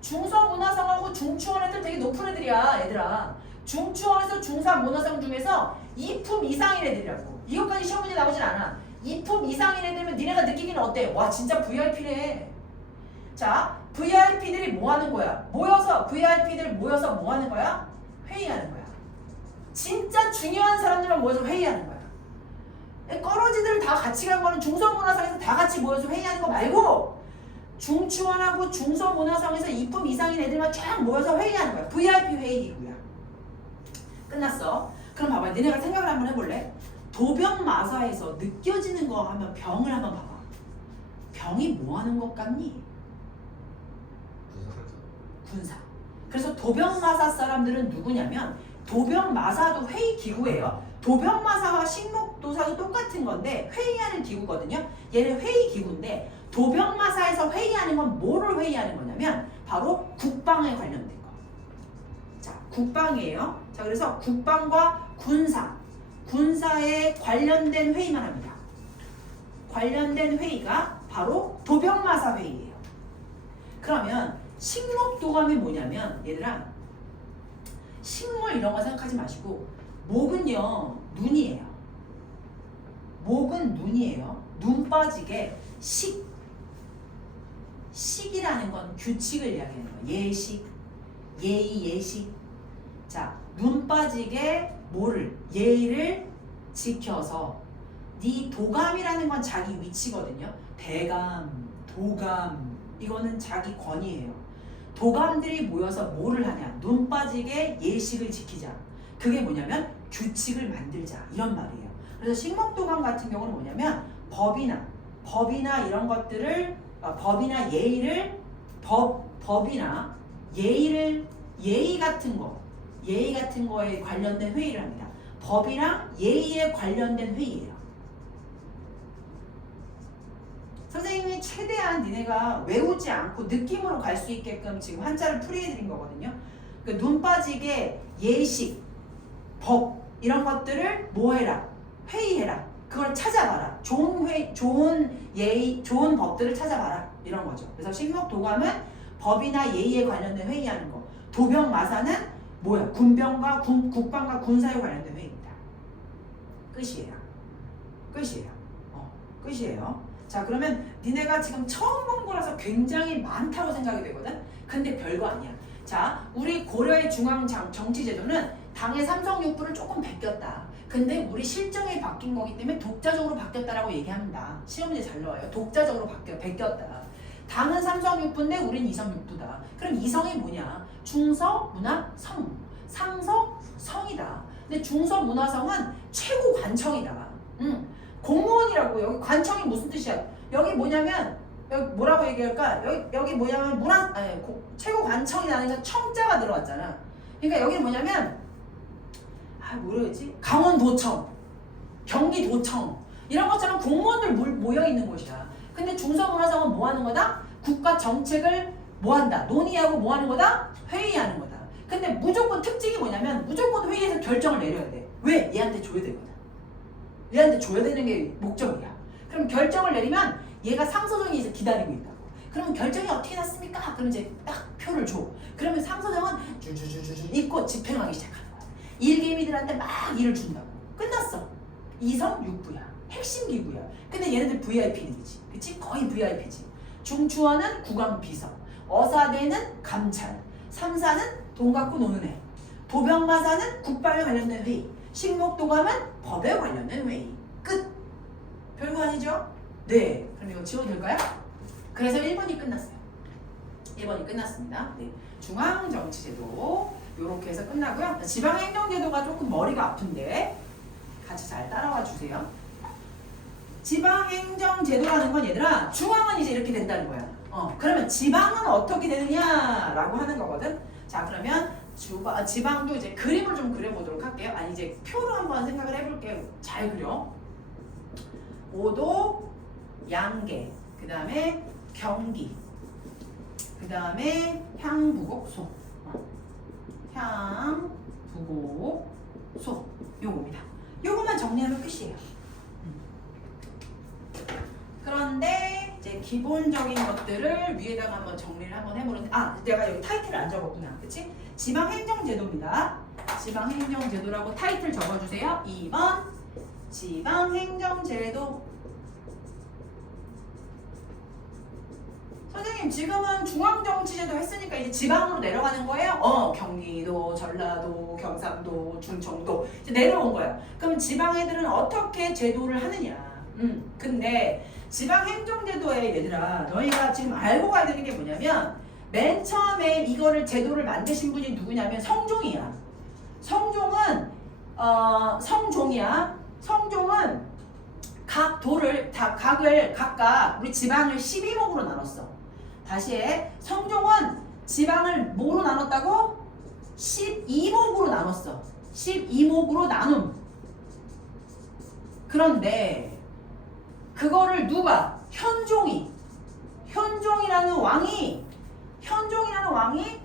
중서문화성하고 중추원 애들 되게 높은 애들이야, 얘들아. 중추원에서 중서문화성 중에서 2품 이상인 애들이라고. 이것까지 시험 문제 나오진 않아. 2품 이상인 애들이면 니네가 느끼기는 어때? 와, 진짜 VIP래. 자, VIP들이 뭐 하는 거야? VIP들 모여서 뭐 하는 거야? 회의하는 거야. 진짜 중요한 사람들만 모여서 회의하는 거야. 꺼러지들 다 같이 간 거는 중서문화성에서 다 같이 모여서 회의하는 거 말고 중추원하고 중서문화성에서 2품 이상인 애들만 쫙 모여서 회의하는 거야. VIP 회의기구야. 끝났어. 그럼 봐봐. 너네가 생각을 한번 해볼래? 도병마사에서 느껴지는 거 하면 병을 한번 봐봐. 병이 뭐 하는 것 같니? 군사. 그래서 도병마사 사람들은 누구냐면 도병마사도 회의 기구예요. 도병마사와 식목도사도 똑같은 건데 회의하는 기구거든요. 얘는 회의 기구인데 도병마사에서 회의하는 건 뭐를 회의하는 거냐면 바로 국방에 관련된 거. 자, 국방이에요. 자, 그래서 국방과 군사에 관련된 회의만 합니다. 관련된 회의가 바로 도병마사 회의예요. 그러면 식목도감이 뭐냐면 얘들아 식물 이런 거 생각하지 마시고 목은요 눈이에요. 목은 눈이에요. 눈 빠지게 식이라는 건 규칙을 이야기하는 거예요. 예식, 예의, 예식. 자, 눈 빠지게 뭐를 예의를 지켜서 네 도감이라는 건 자기 위치거든요. 대감, 도감 이거는 자기 권위예요. 도감들이 모여서 뭐를 하냐? 눈 빠지게 예식을 지키자. 그게 뭐냐면 규칙을 만들자 이런 말이에요. 그래서 식목도감 같은 경우는 뭐냐면 법이나 이런 것들을 법이나 예의를 법이나 예의 같은 거에 관련된 회의를 합니다. 법이랑 예의에 관련된 회의예요. 선생님이 최대한 니네가 외우지 않고 느낌으로 갈 수 있게끔 지금 한자를 풀이해드린 거거든요. 그 눈 빠지게 예식, 법 이런 것들을 뭐 해라? 회의해라. 그걸 찾아봐라. 좋은 예의, 좋은 법들을 찾아봐라. 이런 거죠. 그래서 식목도감은 법이나 예의에 관련된 회의하는 거. 도병마사는 뭐야? 군병과 국방과 군사에 관련된 회의입니다. 끝이에요. 끝이에요. 자, 그러면 니네가 지금 처음 본 거라서 굉장히 많다고 생각이 되거든? 근데 별거 아니야. 자, 우리 고려의 중앙 정치제도는 당의 삼성육부를 조금 베꼈다. 근데 우리 실정이 바뀐 거기 때문에 독자적으로 바뀌었다라고 얘기합니다. 시험 문제 잘 나와요. 독자적으로 베꼈다. 당은 삼성육부인데 우린 이성육부다. 그럼 이성이 뭐냐? 중서, 문화, 성. 상서, 성이다. 근데 중서, 문화, 성은 최고 관청이다. 공무원이라고. 여기 관청이 무슨 뜻이야? 여기 뭐냐면 여기 뭐라고 얘기할까? 여기 뭐냐면 최고 관청이라는 청자가 들어왔잖아. 그러니까 여기는 뭐냐면 모르겠지? 강원도청, 경기도청 이런 것처럼 공무원들 모여 있는 곳이야. 근데 중서문화성은 뭐 하는 거다? 국가 정책을 뭐 한다? 논의하고 뭐 하는 거다? 회의하는 거다. 근데 무조건 특징이 뭐냐면 무조건 회의에서 결정을 내려야 돼. 왜? 얘한테 줘야 되거든. 얘한테 줘야 되는 게 목적이야. 그럼 결정을 내리면 얘가 상소정이 이제 기다리고 있다고. 그러면 결정이 어떻게 났습니까? 그럼 이제 딱 표를 줘. 그러면 상소정은 주주주주주 읽고 집행하기 시작하는 거야. 일개미들한테 막 일을 준다고. 끝났어. 이성 육부야. 핵심 기구야. 근데 얘네들 VIP들이지. 그치? 거의 VIP지. 중추원은 국왕비서. 어사대는 감찰. 삼사는 돈 갖고 노는 애. 도병마사는 국방에 관련된 회의. 식목도감은 법에 관련된 회의. 끝. 별거 아니죠? 네. 그럼 이거 지워도 될까요? 그래서 1번이 끝났어요. 1번이 끝났습니다. 네. 중앙정치제도 요렇게 해서 끝나고요. 지방행정제도가 조금 머리가 아픈데 같이 잘 따라와 주세요. 지방행정제도라는 건 얘들아 중앙은 이제 이렇게 된다는 거야. 그러면 지방은 어떻게 되느냐라고 하는 거거든. 자, 그러면 지방도 이제 그림을 좀 그려보도록 할게요. 아니 이제 표로 한번 생각을 해볼게요. 잘 그려. 5도, 양계, 그 다음에 경기, 그 다음에 향부곡소, 향부곡소 요겁니다. 요것만 정리하면 끝이에요. 그런데 이제 기본적인 것들을 위에다가 한번 정리를 한번 해보는데 내가 여기 타이틀을 안 적었구나. 그치? 지방행정제도입니다. 지방행정제도라고 타이틀 적어주세요. 2번 지방행정제도. 선생님 지금은 중앙정치제도 했으니까 이제 지방으로 내려가는 거예요? 경기도, 전라도, 경상도, 충청도 이제 내려온 거야. 그럼 지방 애들은 어떻게 제도를 하느냐? 근데 지방행정제도에 얘들아 너희가 지금 알고 가야 되는 게 뭐냐면 맨 처음에 이거를 제도를 만드신 분이 누구냐면 성종이야. 성종은 성종은 각 도를 각을 각각 우리 지방을 12목으로 나눴어. 다시 해. 성종은 지방을 뭐로 나눴다고? 12목으로 나눴어. 12목으로 나눔. 그런데 그거를 누가? 현종이라는 왕이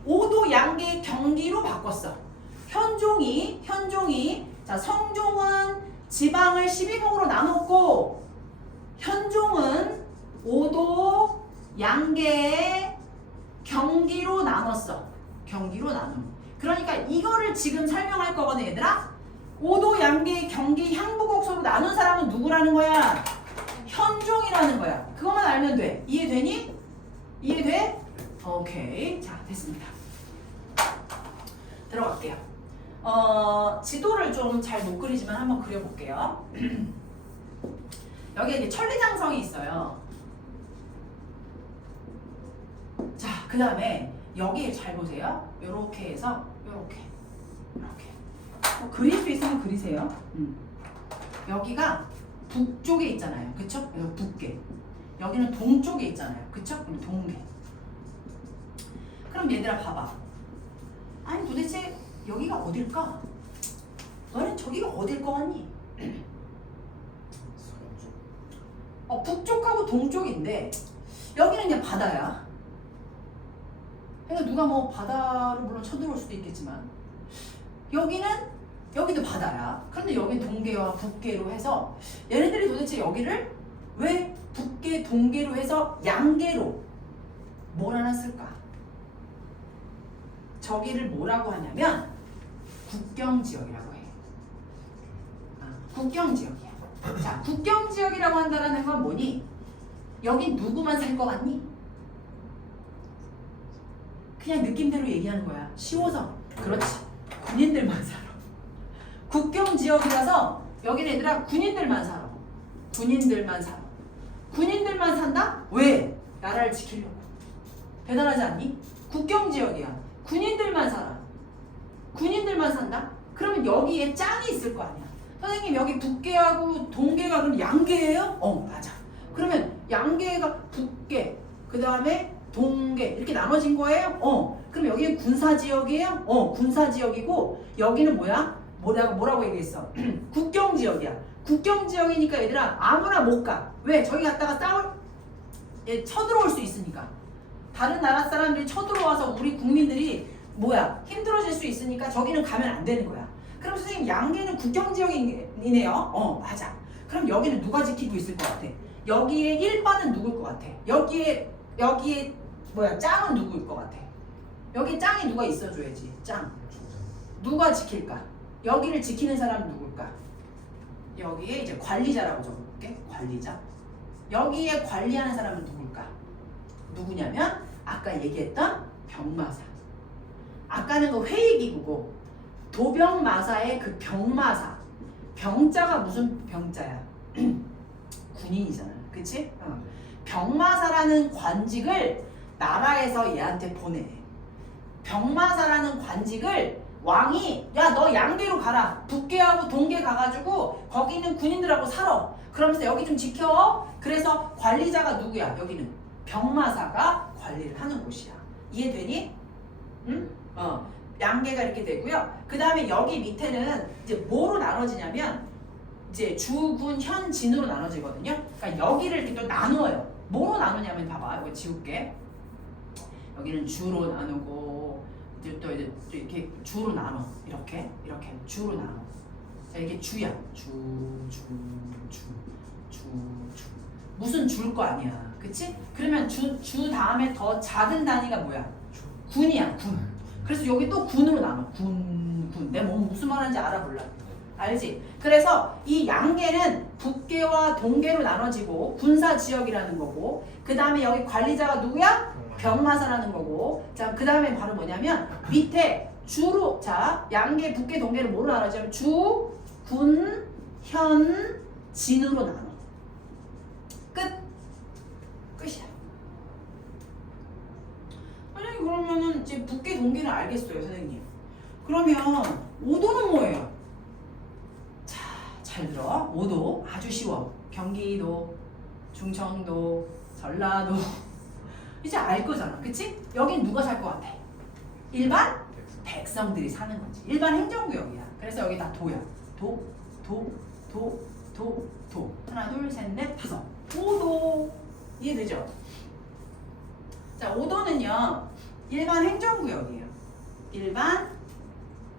5도 양계 경기로 바꿨어. 현종이 자, 성종은 지방을 12목으로 나눴고 현종은 5도 양계의 경기로 나눴어. 경기로 나눔. 그러니까 이거를 지금 설명할 거거든 얘들아. 5도 양계 경기 향부곡소로 나눈 사람은 누구라는 거야? 현종이라는 거야. 그것만 알면 돼. 이해되니? 이해돼? 오케이. 자, 됐습니다. 들어갈게요. 지도를 좀 잘 못 그리지만 한번 그려볼게요. 여기에 이제 천리장성이 있어요. 자, 그 다음에 여기에 잘 보세요. 요렇게 해서 요렇게 그릴 수 있으면 그리세요. 여기가 북쪽에 있잖아요. 그쵸? 여기 북계. 여기는 동쪽에 있잖아요. 그쵸? 동계. 그럼 얘들아 봐봐. 아니 도대체 여기가 어딜까? 너는 저기가 어딜 거 같니? 북쪽하고 동쪽인데 여기는 그냥 바다야. 그러니까 누가 뭐 바다로 물론 쳐들어올 수도 있겠지만 여기도 바다야. 그런데 여긴 동계와 북계로 해서 얘네들이 도대체 여기를 왜 북계 동계로 해서 양계로 뭘 하나 쓸까? 저기를 뭐라고 하냐면 국경지역이라고 해. 국경지역이야. 자, 국경지역이라고 한다는 건 뭐니? 여긴 누구만 살 것 같니? 그냥 느낌대로 얘기하는 거야. 쉬워서. 그렇지. 군인들만 살아. 국경지역이라서 여기는 얘들아 군인들만 살아. 군인들만 살아. 군인들만 산다? 왜? 나라를 지키려고. 대단하지 않니? 국경지역이야. 군인들만 살아. 군인들만 산다? 그러면 여기에 짱이 있을 거 아니야. 선생님 여기 북계하고 동계가 그럼 양계예요? 맞아. 그러면 양계가 북계 그 다음에 동계 이렇게 나눠진 거예요? 그럼 여기는 군사지역이에요? 군사지역이고 여기는 뭐야? 뭐라고 얘기했어? 국경지역이야. 국경지역이니까 얘들아 아무나 못 가. 왜? 저기 갔다가 쳐들어올 수 있으니까. 다른 나라 사람들이 쳐들어와서 우리 국민들이 힘들어질 수 있으니까 저기는 가면 안 되는 거야. 그럼 선생님 양계는 국경지역이네요? 맞아. 그럼 여기는 누가 지키고 있을 것 같아? 여기에 일반은 누굴 것 같아? 여기에 짱은 누구일 것 같아? 여기 짱이 누가 있어줘야지. 짱. 누가 지킬까? 여기를 지키는 사람은 누굴까? 여기에 이제 관리자라고 적어볼게. 관리자. 여기에 관리하는 사람은 누굴까? 누구냐면 아까 얘기했던 병마사. 아까는 그 회의기구고 도병마사의 그 병마사. 병자가 무슨 병자야? 군인이잖아. 그치? 병마사라는 관직을 나라에서 얘한테 보내. 병마사라는 관직을 왕이 야 너 양계로 가라. 북계하고 동계 가가지고 거기 있는 군인들하고 살아. 그러면서 여기 좀 지켜. 그래서 관리자가 누구야? 여기는 병마사가 관리를 하는 곳이야. 이해되니? 응? 양계가 이렇게 되고요. 그 다음에 여기 밑에는 이제 뭐로 나눠지냐면 이제 주, 군, 현, 진으로 나눠지거든요. 그러니까 여기를 이렇게 또 나누어요. 뭐로 나누냐면 봐봐. 이거 지울게. 여기는 주로 나누고 이제 또 이렇게 주로 나눠. 이렇게 주로 나눠. 자 이게 주야. 주. 무슨 주일 거 아니야. 그치? 그러면 주 다음에 더 작은 단위가 뭐야? 군이야. 군. 그래서 여기 또 군으로 나눠. 군. 내 몸 무슨 말하는지 알아볼라. 알지? 그래서 이 양계는 북계와 동계로 나눠지고 군사지역이라는 거고 그 다음에 여기 관리자가 누구야? 병마사라는 거고 자 그 다음에 바로 뭐냐면 밑에 주로 자 양계, 북계, 동계를 뭐로 나눠지냐면 주, 군, 현, 진으로 나눠. 끝이야. 선생님 그러면은 이제 북계, 동계는 알겠어요 선생님. 그러면 5도는 뭐예요? 자, 잘 들어. 5도 아주 쉬워. 경기도, 충청도, 전라도 이제 알 거잖아. 그치? 여긴 누가 살 것 같아? 일반? 백성들이 사는 거지. 일반 행정구역이야. 그래서 여기 다 도야. 도. 하나, 둘, 셋, 넷, 다섯. 5도. 이해되죠? 자, 5도는요. 일반 행정구역이에요. 일반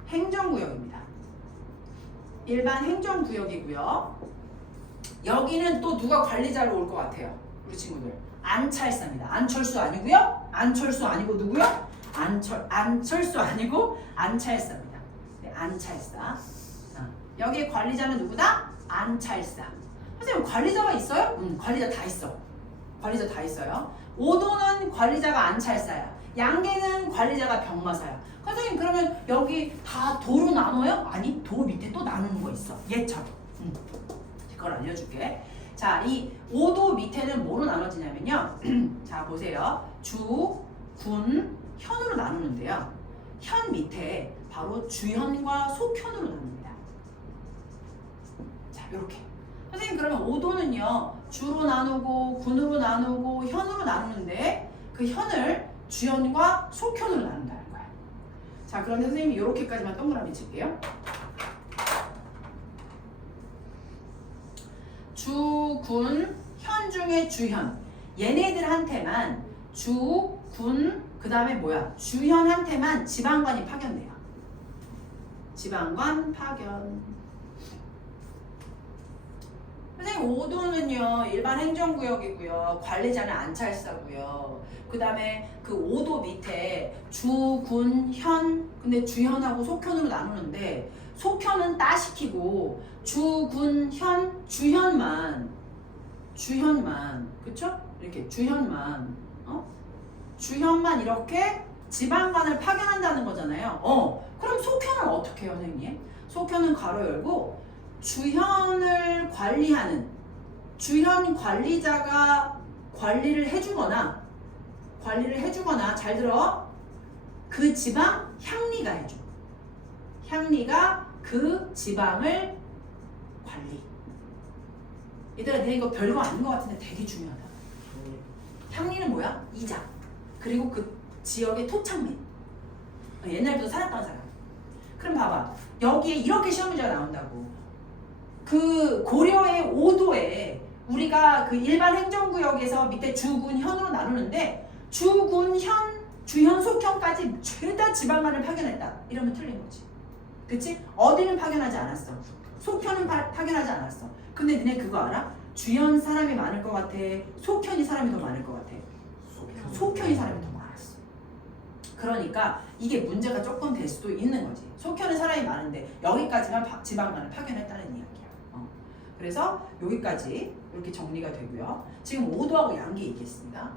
행정구역입니다. 일반 행정구역이고요. 여기는 또 누가 관리자로 올 것 같아요? 우리 친구들. 안찰사입니다. 안철수 아니고요. 안철수 아니고 누구요? 안철수 아니고 안찰사입니다. 네, 안찰사. 여기에 관리자는 누구다? 안찰사. 선생님 관리자가 있어요? 관리자 다 있어. 관리자 다 있어요. 5도는 관리자가 안찰사야. 양계는 관리자가 병마사야. 선생님 그러면 여기 다 도로 나눠요? 아니 도 밑에 또 나누는 거 있어. 얘처럼. 그걸 알려줄게. 자, 이 5도 밑에는 뭐로 나눠지냐면요. 자 보세요. 주, 군, 현으로 나누는데요. 현 밑에 바로 주현과 속현으로 나눕니다. 자 이렇게. 선생님 그러면 5도는요. 주로 나누고 군으로 나누고 현으로 나누는데 그 현을 주현과 속현으로 나눈다는 거예요. 자 그런데 선생님이 이렇게까지만 동그라미 칠게요. 주, 군, 현 중에 주현. 얘네들한테만 주, 군, 그 다음에 뭐야? 주현한테만 지방관이 파견돼요. 지방관 파견. 선생님 5도는요 일반 행정구역이고요. 관리자는 안찰사고요. 그 다음에 그 5도 밑에 주, 군, 현. 근데 주현하고 속현으로 나누는데 속현은 따시키고 주, 군, 현, 주현만 그쵸? 이렇게 주현만 주현만 이렇게 지방관을 파견한다는 거잖아요. 그럼 속현은 어떻게 해요 선생님? 속현은 가로 열고 주현을 관리하는 주현 관리자가 관리를 해주거나 잘 들어 그 지방 향리가 해줘. 향리가 그 지방을 관리. 얘들아 내가 이거 별거 아닌 것 같은데 되게 중요하다. 향리는 뭐야? 이자. 그리고 그 지역의 토착민. 옛날부터 살았던 사람. 그럼 봐봐. 여기에 이렇게 시험 문제가 나온다고. 그 고려의 5도에 우리가 그 일반 행정구역에서 밑에 주군 현으로 나누는데 주군 현 주현 속현까지 죄다 지방관을 파견했다. 이러면 틀린 거지. 그치? 어디는 파견하지 않았어. 속현은 파견하지 않았어. 근데 너네 그거 알아? 주현 사람이 많을 것 같아? 속현이 사람이 더 많을 것 같아? 속현이 사람이 더 많았어. 그러니까 이게 문제가 조금 될 수도 있는 거지. 속현은 사람이 많은데 여기까지만 지방관을 파견했다는 이야기야. 그래서 여기까지 이렇게 정리가 되고요. 지금 5도하고 양기 얘기했습니다.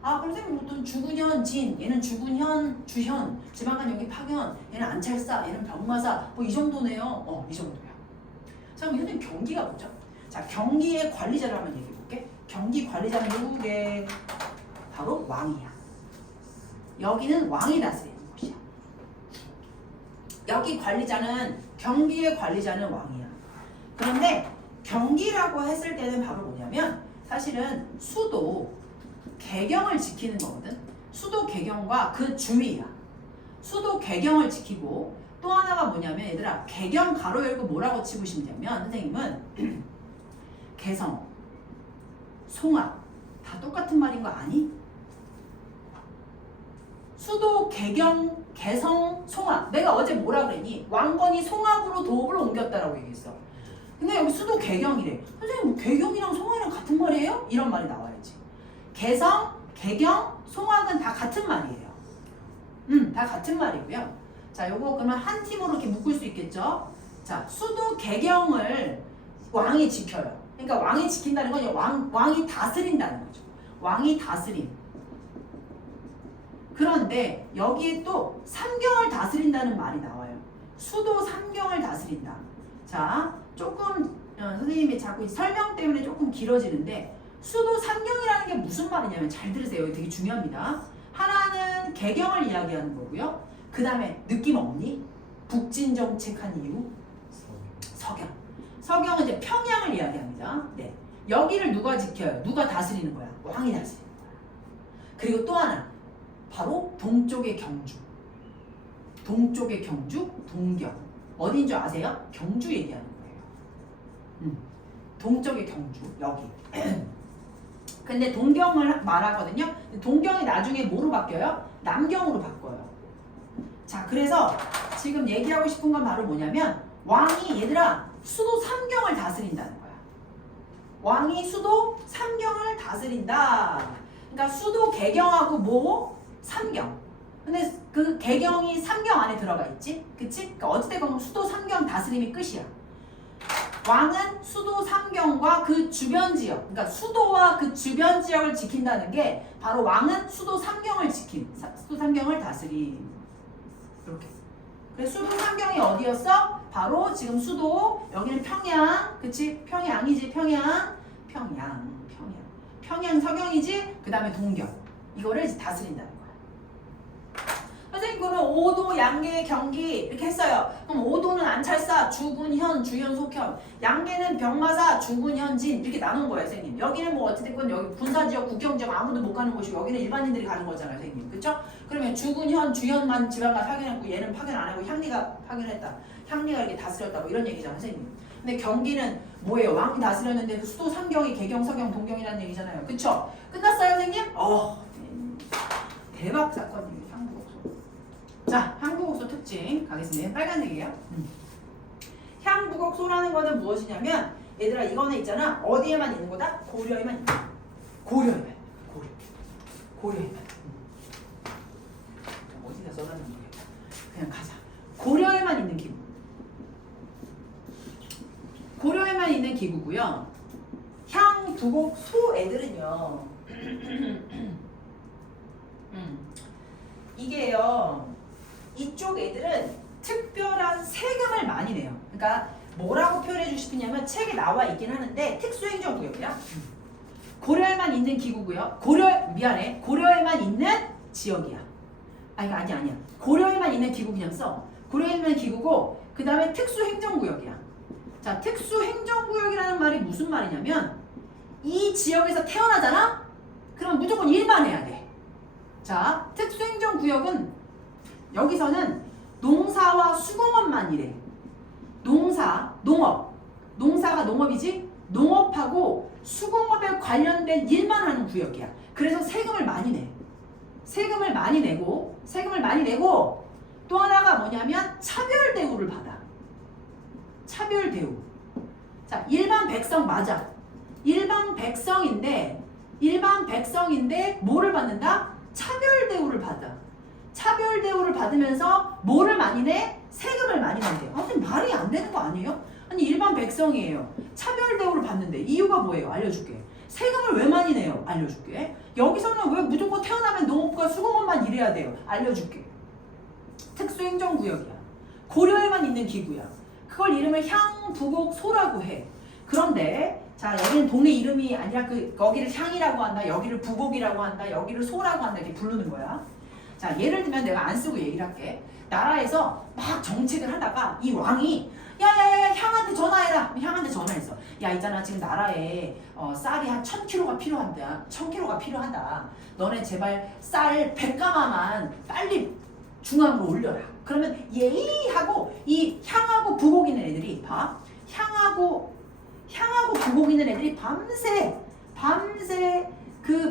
그럼 선생님 어떤 주군현 진, 얘는 주군현 주현, 지방관 여기 파견, 얘는 안찰사, 얘는 병마사, 뭐 이 정도네요. 이 정도야. 자 그럼 얘는 경기가 뭐죠? 자 경기의 관리자를 한번 얘기해 볼게. 경기 관리자는 누구게? 바로 왕이야. 여기는 왕이 다스리는 곳이야. 여기 관리자는 경기의 관리자는 왕이야. 그런데 경기라고 했을 때는 바로 뭐냐면 사실은 수도 개경을 지키는 거거든. 수도 개경과 그 주위야. 수도 개경을 지키고 또 하나가 뭐냐면 얘들아 개경 가로 열고 뭐라고 치고 싶냐면 선생님은 개성, 송악 다 똑같은 말인 거 아니? 수도 개경, 개성, 송악. 내가 어제 뭐라 그랬니? 왕건이 송악으로 도읍을 옮겼다라고 얘기했어. 근데 여기 수도 개경이래. 선생님 뭐 개경이랑 송악이랑 같은 말이에요? 이런 말이 나와야지. 개성, 개경, 송악은 다 같은 말이에요. 다 같은 말이고요. 자, 요거 그러면 한 팀으로 이렇게 묶을 수 있겠죠? 자, 수도 개경을 왕이 지켜요. 그러니까 왕이 지킨다는 건 왕이 다스린다는 거죠. 왕이 다스림. 그런데 여기에 또 삼경을 다스린다는 말이 나와요. 수도 삼경을 다스린다. 자, 조금 선생님이 자꾸 설명 때문에 조금 길어지는데 수도 삼경이라는 게 무슨 말이냐면 잘 들으세요. 되게 중요합니다. 하나는 개경을 이야기하는 거고요. 그 다음에 느낌 없니? 북진 정책한 이유? 서경. 서경은 이제 평양을 이야기합니다. 네. 여기를 누가 지켜요? 누가 다스리는 거야? 왕이 다스리는 거야. 그리고 또 하나 바로 동쪽의 경주. 동쪽의 경주, 동경. 어딘 줄 아세요? 경주 얘기하는 거예요. 동쪽의 경주, 여기. 근데 동경을 말하거든요. 동경이 나중에 뭐로 바뀌어요? 남경으로 바꿔요. 자, 그래서 지금 얘기하고 싶은 건 바로 뭐냐면 왕이 얘들아 수도 삼경을 다스린다는 거야. 왕이 수도 삼경을 다스린다. 그러니까 수도 개경하고 뭐? 삼경. 근데 그 개경이 삼경 안에 들어가 있지? 그치? 그러니까 어찌됐건 수도 삼경 다스림이 끝이야. 왕은 수도 삼경과 그 주변 지역, 그러니까 수도와 그 주변 지역을 지킨다는 게 바로 왕은 수도 삼경을 수도 삼경을 다스림. 이렇게. 그래서 수도 삼경이 어디였어? 바로 지금 수도, 여기는 평양, 그치? 평양이지, 평양 서경이지? 그 다음에 동경. 이거를 이제 다스린다는 거야. 선생님, 그러면 오도, 양계, 경기 이렇게 했어요. 그럼 오도는 안찰사, 주군, 현, 주현, 속현. 양계는 병마사, 주군, 현, 진 이렇게 나눈 거예요, 선생님. 여기는 뭐 어찌됐건 여기 군사지역, 국경지역 아무도 못 가는 곳이고 여기는 일반인들이 가는 거잖아요, 선생님. 그쵸? 그러면 주군, 현, 주현만 지방가 파견했고 얘는 파견 안 하고 향리가 파견했다. 향리가 이렇게 다스렸다 뭐 이런 얘기잖아요, 선생님. 근데 경기는 뭐예요? 왕이 다스렸는데 그 수도 삼경이 개경, 서경, 동경이라는 얘기잖아요. 그쵸? 끝났어요, 선생님? 대박 사건이에요, 향부곡소. 자, 향부곡소 특징 가겠습니다. 빨간색이에요. 향부곡소라는 거는 무엇이냐면 얘들아 이거는 있잖아. 어디에만 있는 거다? 고려에만 있는 거야. 고려에만. 어디다 써놨는지 모르겠다. 그냥 가자. 고려에만 있는 기구. 고려에만 있는 기구고요. 향부곡소 애들은요. 이게요. 이쪽 애들은 특별한 세금을 많이 내요. 그러니까 뭐라고 표현해 주고 싶으냐면 책에 나와 있긴 하는데 특수행정구역이야. 고려에만 있는 기구고요. 고려에만 있는 지역이야. 아니야. 고려에만 있는 기구 그냥 써. 고려에만 있는 기구고 그 다음에 특수행정구역이야. 자, 특수행정구역이라는 말이 무슨 말이냐면 이 지역에서 태어나잖아? 그럼 무조건 일만 해야 돼. 자, 특수행정구역은 여기서는 농사와 수공업만 일해. 농사가 농업이지? 농업하고 수공업에 관련된 일만 하는 구역이야. 그래서 세금을 많이 내. 세금을 많이 내고 또 하나가 뭐냐면 차별 대우를 받아. 차별 대우. 자, 일반 백성 맞아. 일반 백성인데 뭐를 받는다? 차별 대우를 받아. 차별 대우를 받으면서 뭐를 많이 내? 세금을 많이 낸대. 아니 말이 안 되는 거 아니에요? 아니 일반 백성이에요. 차별 대우를 받는데 이유가 뭐예요? 알려줄게. 세금을 왜 많이 내요? 알려줄게. 여기서는 왜 무조건 태어나면 농업과 수공업만 일해야 돼요? 알려줄게. 특수행정구역이야. 고려에만 있는 기구야. 그걸 이름을 향부곡소라고 해. 그런데 자, 여기는 동네 이름이 아니라 거기를 향이라고 한다, 여기를 부곡이라고 한다, 여기를 소라고 한다 이렇게 부르는 거야. 자, 예를 들면 내가 안 쓰고 얘기를 할게. 나라에서 막 정책을 하다가 이 왕이 야야야 향한테 전화해라. 향한테 전화했어. 야, 있잖아 지금 나라에 쌀이 한 1000kg가 필요한다. 1000kg가 필요하다. 너네 제발 쌀 100가마만 빨리 중앙으로 올려라. 그러면 예이 하고 이 향하고 부곡 있는 애들이 봐. 향하고 부곡 있는 애들이 밤새 그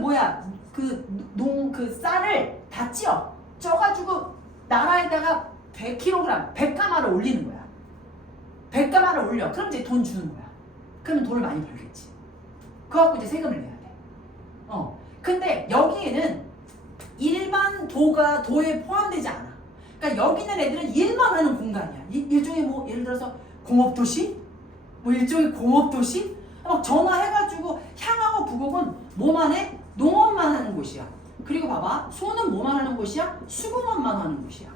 쌀을 다 쪄가지고 나라에다가 100kg, 100가마를 올리는 거야. 100가마를 올려. 그럼 이제 돈 주는 거야. 그러면 돈을 많이 벌겠지. 그거 갖고 이제 세금을 내야 돼. 근데 여기에는 일반 도에 포함되지 않아. 그러니까 여기 있는 애들은 일만 하는 공간이야. 일종의 뭐 예를 들어서 공업도시? 뭐 일종의 공업도시? 막 전화해가지고 향하고 부곡은 뭐만 해? 농업만 하는 곳이야. 그리고 봐봐. 소는 뭐만 하는 곳이야? 수공업만 하는 곳이야.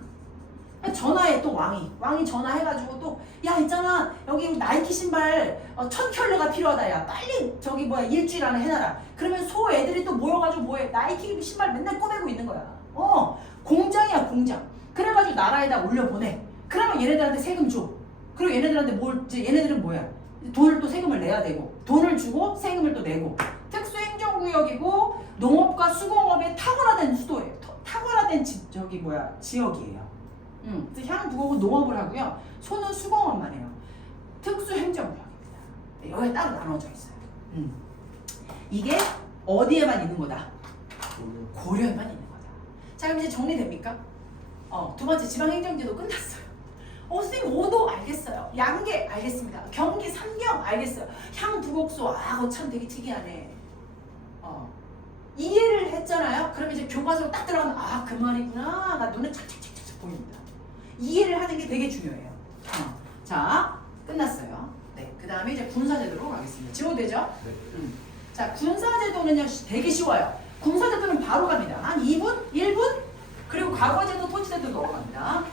전화해 또 왕이 전화해가지고 또 야 있잖아 여기 나이키 신발 1000켤레가 필요하다. 야 빨리 일주일 안에 해놔라. 그러면 소 애들이 또 모여가지고 뭐해? 나이키 신발 맨날 꼬매고 있는 거야. 공장이야 공장. 그래가지고 나라에다 올려보내. 그러면 얘네들한테 세금 줘. 그리고 얘네들한테 얘네들은 뭐야? 돈을 또 세금을 내야 되고 돈을 주고 세금을 또 내고. 특수행정구역이고 농업과 수공업에 탁월화된 수도예요. 탁월화된 지역이에요. 그래서 향부곡은 농업을 하고요. 소는 수공업만 해요. 특수행정구역입니다. 여기 따로 나눠져 있어요. 이게 어디에만 있는 거다? 고려에만 있는 거다. 자, 그럼 이제 정리됩니까? 두 번째 지방행정제도 끝났어요. 선생님 5도 알겠어요. 양계 알겠습니다. 경기 3경 알겠어요. 향부곡소 그거 참 되게 특이하네. 이해를 했잖아요. 그럼 이제 교과서로 딱 들어가면 아 그 말이구나. 나 눈에 착착착착 보입니다. 이해를 하는 게 되게 중요해요. 자 끝났어요. 네, 그 다음에 이제 군사제도로 가겠습니다. 지워되죠? 네. 자 군사제도는요 되게 쉬워요. 군사제도는 바로 갑니다. 한 2분? 1분? 그리고 과거제도, 토지제도 넘어갑니다.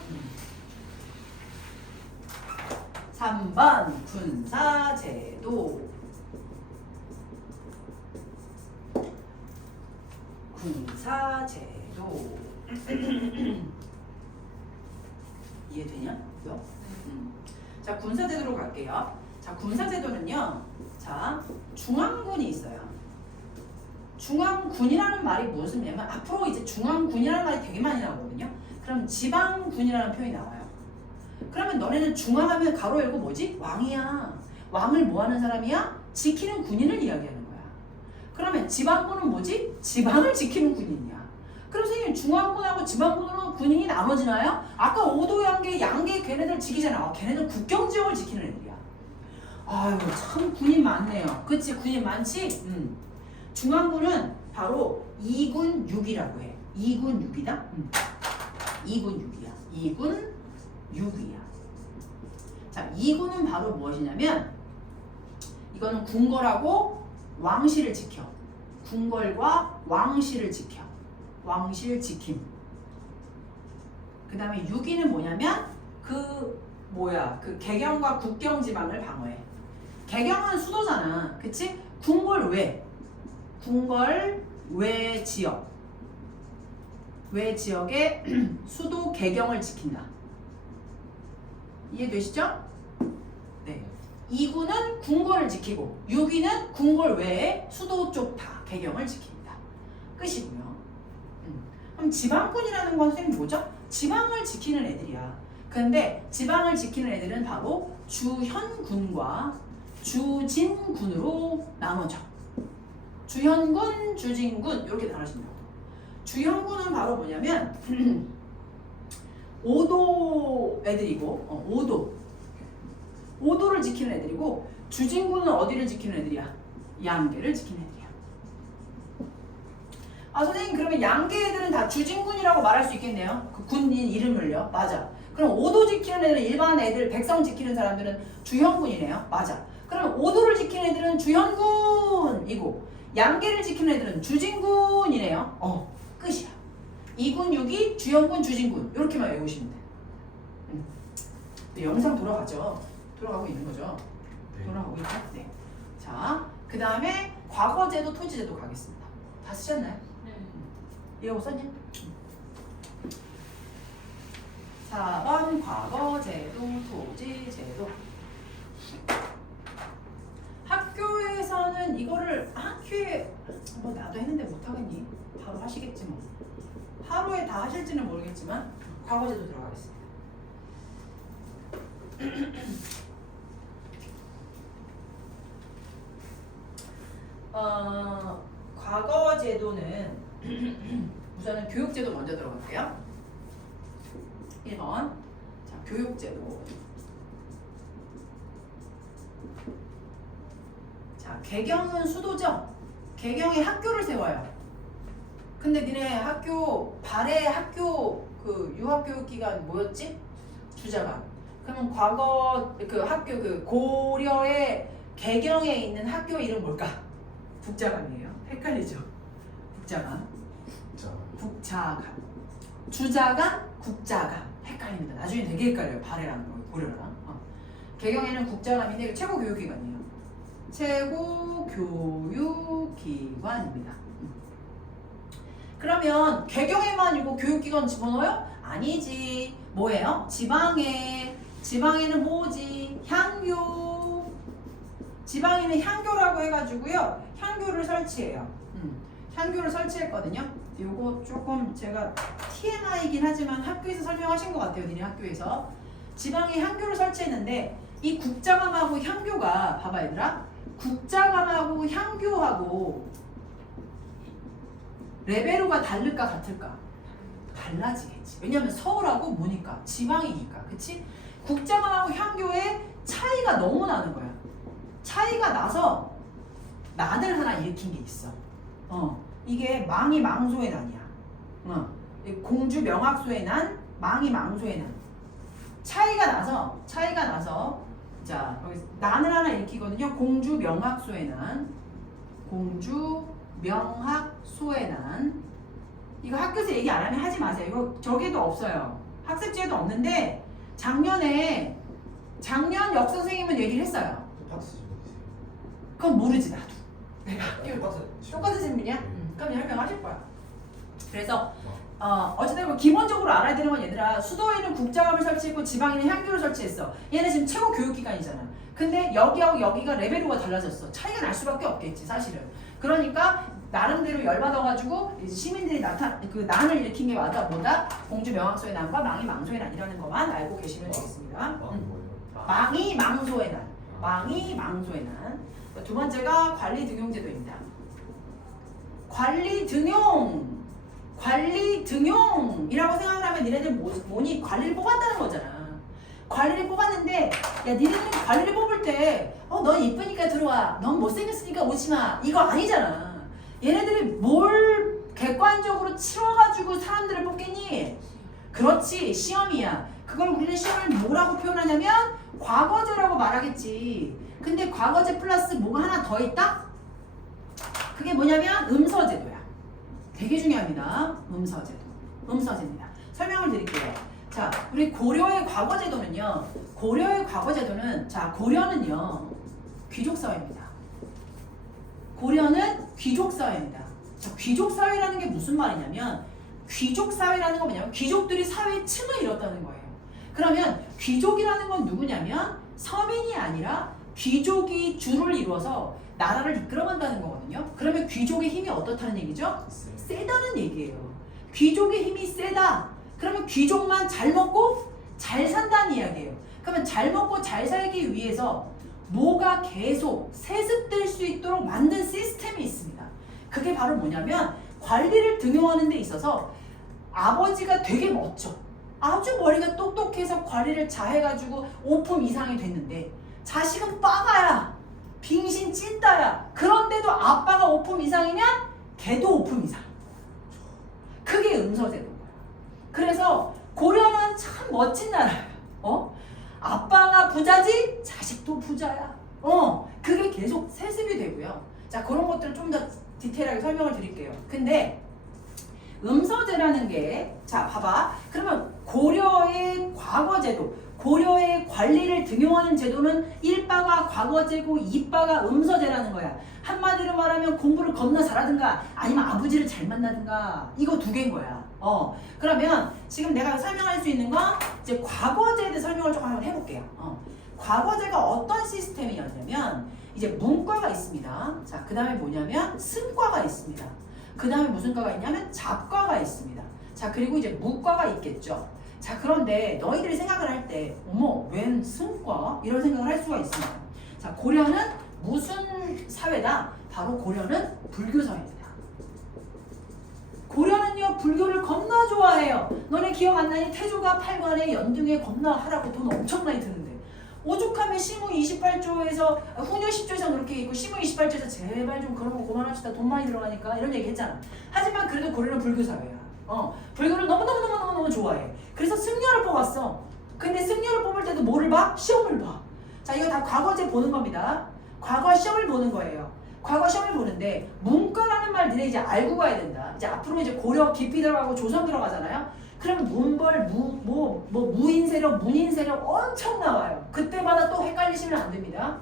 3번 군사제도. 군사제도. 이해되냐? 그죠? 자 군사제도로 갈게요. 자 군사제도는요. 자 중앙군이 있어요. 중앙군이라는 말이 무슨 의미냐면 앞으로 이제 중앙군이라는 말이 되게 많이 나오거든요. 그럼 지방군이라는 표현이 나와요. 그러면 너네는 중앙하면 가로 열고 뭐지? 왕이야. 왕을 뭐 하는 사람이야? 지키는 군인을 이야기하는 거야. 그러면 지방군은 뭐지? 지방을 지키는 군인이야. 그럼 선생님 중앙군하고 지방군으로 군인이 나눠지나요? 아까 오도 양계 걔네들 지키잖아. 걔네들 국경지역을 지키는 애들이야. 아유 참 군인 많네요. 그치 군인 많지? 중앙군은 바로 2군 6이라고 해. 2군 6이다? 2군 6이야. 2군 6이야. 자, 2군은 바로 무엇이냐면 이거는 궁궐하고 왕실을 지켜. 궁궐과 왕실을 지켜. 왕실 지킴. 그 다음에 6위는 뭐냐면 그 개경과 국경 지방을 방어해. 개경은 수도잖아. 그치? 궁궐 외 지역. 외 지역의 수도 개경을 지킨다. 이해되시죠? 네. 2구는 궁궐을 지키고 6위는 궁궐 외에 수도 쪽 다 개경을 지킵니다. 끝이고요. 그럼 지방군이라는 건 선생님 뭐죠? 지방을 지키는 애들이야. 근데 지방을 지키는 애들은 바로 주현군과 주진군으로 나눠져. 주현군, 주진군 이렇게 나눠진다고. 주현군은 바로 뭐냐면 오도 애들이고 오도를 지키는 애들이고 주진군은 어디를 지키는 애들이야? 양계를 지키는 애들이야. 아 선생님 그러면 양계 애들은 다 주진군이라고 말할 수 있겠네요. 그 군인 이름을요. 맞아. 그럼 오도 지키는 애들은 일반 애들 백성 지키는 사람들은 주현군이네요. 맞아. 그럼 오도를 지키는 애들은 주현군이고 양계를 지키는 애들은 주진군이네요. 끝이야. 2군, 6위, 주현군, 주진군 이렇게만 외우시면 돼. 영상 돌아가죠. 돌아가고 있는 거죠. 네. 돌아가고 있죠. 네. 자, 그 다음에 과거제도, 토지제도 가겠습니다. 다 쓰셨나요? 네. 이거 썼냐? 4번 과거제도, 토지제도. 학교에서는 이거를 학교에 뭐 나도 했는데 못하겠니? 바로 하시겠지 뭐. 하루에 다 하실지는 모르겠지만 과거제도 들어가겠습니다. 과거제도는 우선은 교육제도 먼저 들어갈게요. 1번 자 교육제도. 자 개경은 수도죠. 개경에 학교를 세워요. 근데 니네 학교 발해 학교 그 유학교육기관 뭐였지? 주자간. 그러면 과거 그 학교 그 고려의 개경에 있는 학교 이름 뭘까? 북자간이에요. 헷갈리죠? 북자간. 자, 북자간. 주자간, 국자간. 헷갈립니다. 나중에 되게 헷갈려요. 발해라는 거, 고려랑. 개경에는 국자간인데 최고 교육기관이에요. 최고 교육기관입니다. 그러면 개경에만 이거 교육기관 집어넣어요? 아니지. 뭐예요? 지방에는 뭐지? 향교. 지방에는 향교라고 해가지고요. 향교를 설치해요. 향교를 설치했거든요. 요거 조금 제가 TMI이긴 하지만 학교에서 설명하신 것 같아요. 니네 학교에서. 지방에 향교를 설치했는데 이 국자감하고 향교가 봐봐 얘들아. 국자감하고 향교하고 레벨로가 다를까 같을까? 달라지겠지. 왜냐면 서울하고 뭐니까 지방이니까. 그치? 국자감하고 향교의 차이가 너무 나는 거야. 차이가 나서 난을 하나 일으킨 게 있어. 이게 망이 망소의 난이야. 공주 명학소의 난, 망이 망소의 난. 차이가 나서 자 여기 난을 하나 읽히거든요. 공주 명학소의 난, 공주 명학소의 난. 이거 학교에서 얘기 안 하면 하지 마세요. 이거 저기도 없어요. 학습지에도 없는데 작년 역선생님은 얘기를 했어요. 파트 좀 해주세요. 그건 모르지 나도. 내가 파트 똑같은 질문이야? 그럼 설명하실 거야. 그래서 어쨌든 뭐 기본적으로 알아야 되는 건 얘들아, 수도에는 국자감을 설치했고 지방에는 향교를 설치했어. 얘네 지금 최고 교육기관이잖아. 근데 여기하고 여기가 레벨로가 달라졌어. 차이가 날 수밖에 없겠지 사실은. 그러니까 나름대로 열받아가지고 이제 시민들이 그 난을 일으킨 게 뭐다? 공주 명학소의 난과 망이 망소의 난이라는 것만 알고 계시면 되겠습니다. 망이 망소의 난, 망이 망소의 난. 두 번째가 관리 등용제도입니다. 관리 등용이라고 생각을 하면 니네들 뭐니? 관리를 뽑았다는 거잖아. 관리를 뽑았는데 야 니네들이 관리를 뽑을 때 넌 이쁘니까 들어와, 넌 못생겼으니까 오지마, 이거 아니잖아. 얘네들이 뭘 객관적으로 치러가지고 사람들을 뽑겠니? 그렇지, 시험이야. 그걸 우리는 시험을 뭐라고 표현하냐면 과거제라고 말하겠지. 근데 과거제 플러스 뭐가 하나 더 있다? 그게 뭐냐면 음서제도야. 되게 중요합니다. 음서제입니다. 설명을 드릴게요. 자, 우리 고려의 과거제도는요. 자, 고려는요. 귀족사회입니다. 고려는 귀족사회입니다. 자, 귀족사회라는 게 무슨 말이냐면 귀족사회라는 건 뭐냐면 귀족들이 사회의 층을 이뤘다는 거예요. 그러면 귀족이라는 건 누구냐면 서민이 아니라 귀족이 주를 이루어서 나라를 이끌어간다는 거거든요. 그러면 귀족의 힘이 어떻다는 얘기죠? 세다는 얘기예요. 귀족의 힘이 세다. 그러면 귀족만 잘 먹고 잘 산다는 이야기예요. 그러면 잘 먹고 잘 살기 위해서 뭐가 계속 세습될 수 있도록 만든 시스템이 있습니다. 그게 바로 뭐냐면 관리를 등용하는 데 있어서 아버지가 되게 멋져. 아주 머리가 똑똑해서 관리를 잘해가지고 5품 이상이 됐는데 자식은 빠가야. 빙신 찐따야. 그런데도 아빠가 5품 이상이면 걔도 5품 이상. 그게 음서제도인 거야. 그래서 고려는 참 멋진 나라예요. 아빠가 부자지 자식도 부자야. 그게 계속 세습이 되고요. 자, 그런 것들을 좀 더 디테일하게 설명을 드릴게요. 근데 음서제라는 게, 자 봐봐. 그러면 고려의 과거제도, 고려의 관리를 등용하는 제도는 1바가 과거제고 2바가 음서제라는 거야. 한마디로 말하면 공부를 겁나 잘하든가 아니면 아버지를 잘 만나든가, 이거 두 개인 거야. 그러면 지금 내가 설명할 수 있는 건 이제 과거제에 대해 설명을 조금 한번 해볼게요. 과거제가 어떤 시스템이었냐면 이제 문과가 있습니다. 자, 그 다음에 뭐냐면 승과가 있습니다. 그 다음에 무슨 과가 있냐면 잡과가 있습니다. 자, 그리고 이제 무과가 있겠죠. 자, 그런데 너희들이 생각을 할 때 어머 웬 승과? 이런 생각을 할 수가 있습니다. 자, 고려는 무슨 사회다? 바로 고려는 불교 사회입니다. 고려는요 불교를 겁나 좋아해요. 너네 기억 안 나니? 태조가 8관에 연등에 겁나 하라고 돈 엄청나게 드는데 오죽하면 시무 28조에서 훈요 10조에서 그렇게 있고 시무 28조에서 제발 좀 그런 거 그만합시다, 돈 많이 들어가니까, 이런 얘기 했잖아. 하지만 그래도 고려는 불교 사회야. 불교를 너무너무 좋아해. 그래서 승려를 뽑았어. 근데 승려를 뽑을 때도 뭐를 봐? 시험을 봐. 자, 이거 다 과거제 보는 겁니다. 과거 시험을 보는 거예요. 과거 시험을 보는데 문과라는 말 니네 이제 알고 가야 된다. 이제 앞으로 이제 고려 깊이 들어가고 조선 들어가잖아요. 그럼 문벌, 무인세력, 문인세력 엄청 나와요. 그때마다 또 헷갈리시면 안 됩니다.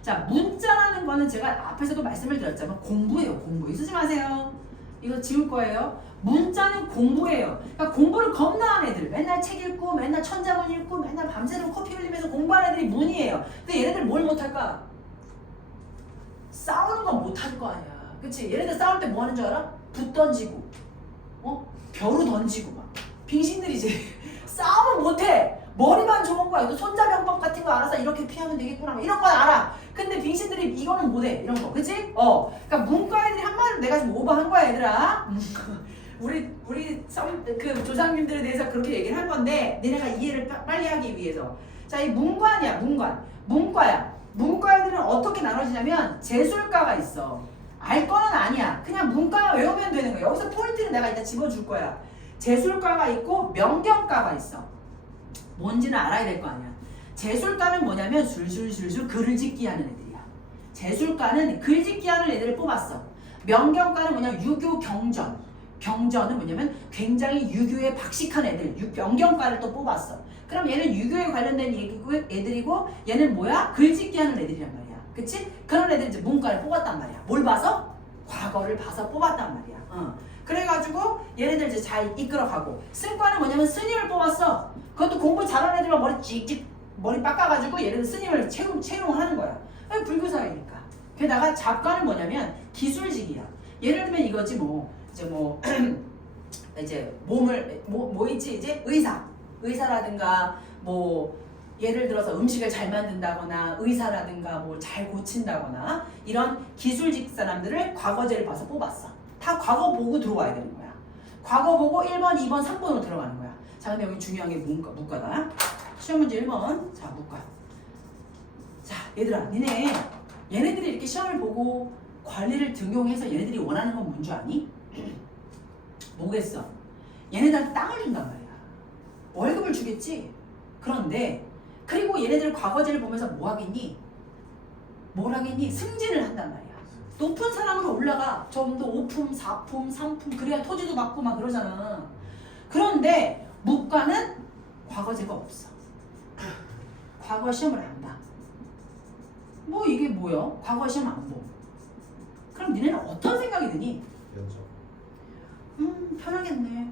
자, 문자라는 거는 제가 앞에서도 말씀을 드렸지만 공부예요. 공부. 쓰지 마세요. 이거 지울 거예요. 문자는 공부예요. 그러니까 공부를 겁나 하는 애들, 맨날 책 읽고 맨날 천자문 읽고 맨날 밤새도록 커피 흘리면서 공부하는 애들이 문이에요. 근데 얘네들 뭘 못할까? 싸우는 건 못할 거 아니야. 그치? 얘네들 싸울 때 뭐 하는 줄 알아? 붓 던지고 벼루 던지고 막 빙신들이지. 싸우면 못해. 머리만 좋은 거야. 또 손자병법 같은 거 알아서 이렇게 피하면 되겠구나, 뭐 이런 건 알아. 근데 빙신들이 이거는 못해, 이런 거. 그치? 그러니까 문과 애들이 한마디로 내가 지금 오버한 거야, 얘들아. 우리 그 조상님들에 대해서 그렇게 얘기를 한 건데 니네가 이해를 빨리 하기 위해서. 자, 이 문과야. 문과 애들은 어떻게 나눠지냐면 재술과가 있어. 알 거는 아니야. 그냥 문과 외우면 되는 거야. 여기서 포인트는 내가 이따 집어줄 거야. 재술과가 있고 명경과가 있어. 뭔지는 알아야 될 거 아니야. 재술과는 뭐냐면 술술술술 글을 짓기 하는 애들이야. 재술과는 글 짓기 하는 애들을 뽑았어. 명경과는 뭐냐면 유교 경전. 경전은 뭐냐면 굉장히 유교에 박식한 애들. 명경과를 또 뽑았어. 그럼 얘는 유교에 관련된 애들이고 얘는 뭐야? 글 짓기 하는 애들이란 말이야. 그치? 그런 애들 이제 문과를 뽑았단 말이야. 뭘 봐서? 과거를 봐서 뽑았단 말이야. 그래가지고 얘네들 이제 잘 이끌어가고. 승과는 뭐냐면 스님을 뽑았어. 그것도 공부 잘하는 애들만 머리 찍찍 머리 빡가가지고 얘네들 스님을 채용하는 거야. 불교사회니까. 게다가 작과는 뭐냐면 기술직이야. 예를 들면 이거지 뭐 이제 몸을 뭐 있지 이제 의사라든가 뭐 예를 들어서 음식을 잘 만든다거나 의사라든가 뭐 잘 고친다거나 이런 기술직 사람들을 과거제를 봐서 뽑았어. 다 과거 보고 들어와야 되는 거야. 과거 보고 1번, 2번, 3번으로 들어가는 거야. 자, 근데 여기 중요한 게 문과다. 시험 문제 1번. 자, 문과. 자, 얘들아, 얘네들이 이렇게 시험을 보고 관리를 등용해서 얘네들이 원하는 건 뭔 줄 아니? 뭐겠어? 얘네들한테 땅을 준단 말이야. 월급을 주겠지? 그런데 그리고 얘네들 과거제를 보면서 뭐 하겠니? 뭘 하겠니? 승진을 한단 말이야. 높은 사람으로 올라가. 좀 더 5품, 4품, 3품 그래야 토지도 받고 막 그러잖아. 그런데 문과는 과거제가 없어. 과거 시험을 안 봐. 뭐 이게 뭐야? 과거 시험 안 보. 그럼 니네는 어떤 생각이 드니? 편하겠네.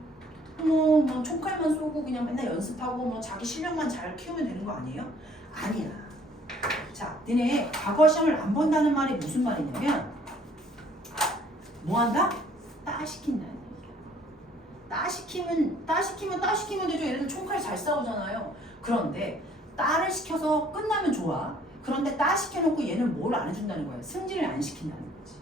뭐 총칼만 쏘고 그냥 맨날 연습하고 뭐 자기 실력만 잘 키우면 되는 거 아니에요? 아니야. 자, 니네 과거 시험을 안 본다는 말이 무슨 말이냐면 뭐 한다? 따시킨다는 얘기야. 따시키면 되죠. 얘네들 총칼 잘 싸우잖아요. 그런데 따를 시켜서 끝나면 좋아. 그런데 따 시켜놓고 얘는 뭘 안 해준다는 거야. 승진을 안 시킨다는 거지.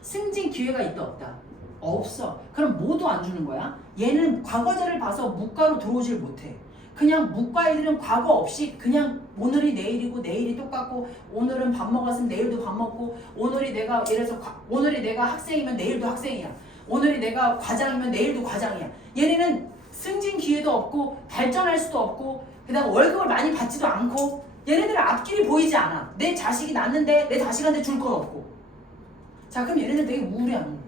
승진 기회가 있다 없다? 없어. 그럼 뭐도 안 주는 거야? 얘는 과거제를 봐서 문과로 들어오질 못해. 그냥 문과 애들은 과거 없이 그냥 오늘이 내일이고 내일이 똑같고 오늘은 밥 먹었으면 내일도 밥 먹고 오늘이 내가 예를 들어서 오늘이 내가 학생이면 내일도 학생이야. 오늘이 내가 과장이면 내일도 과장이야. 얘네는 승진 기회도 없고 발전할 수도 없고 게다가 월급을 많이 받지도 않고 얘네들은 앞길이 보이지 않아. 내 자식이 낳는데 내 자식한테 줄 건 없고. 자, 그럼 얘네들 되게 우울해하는 거야.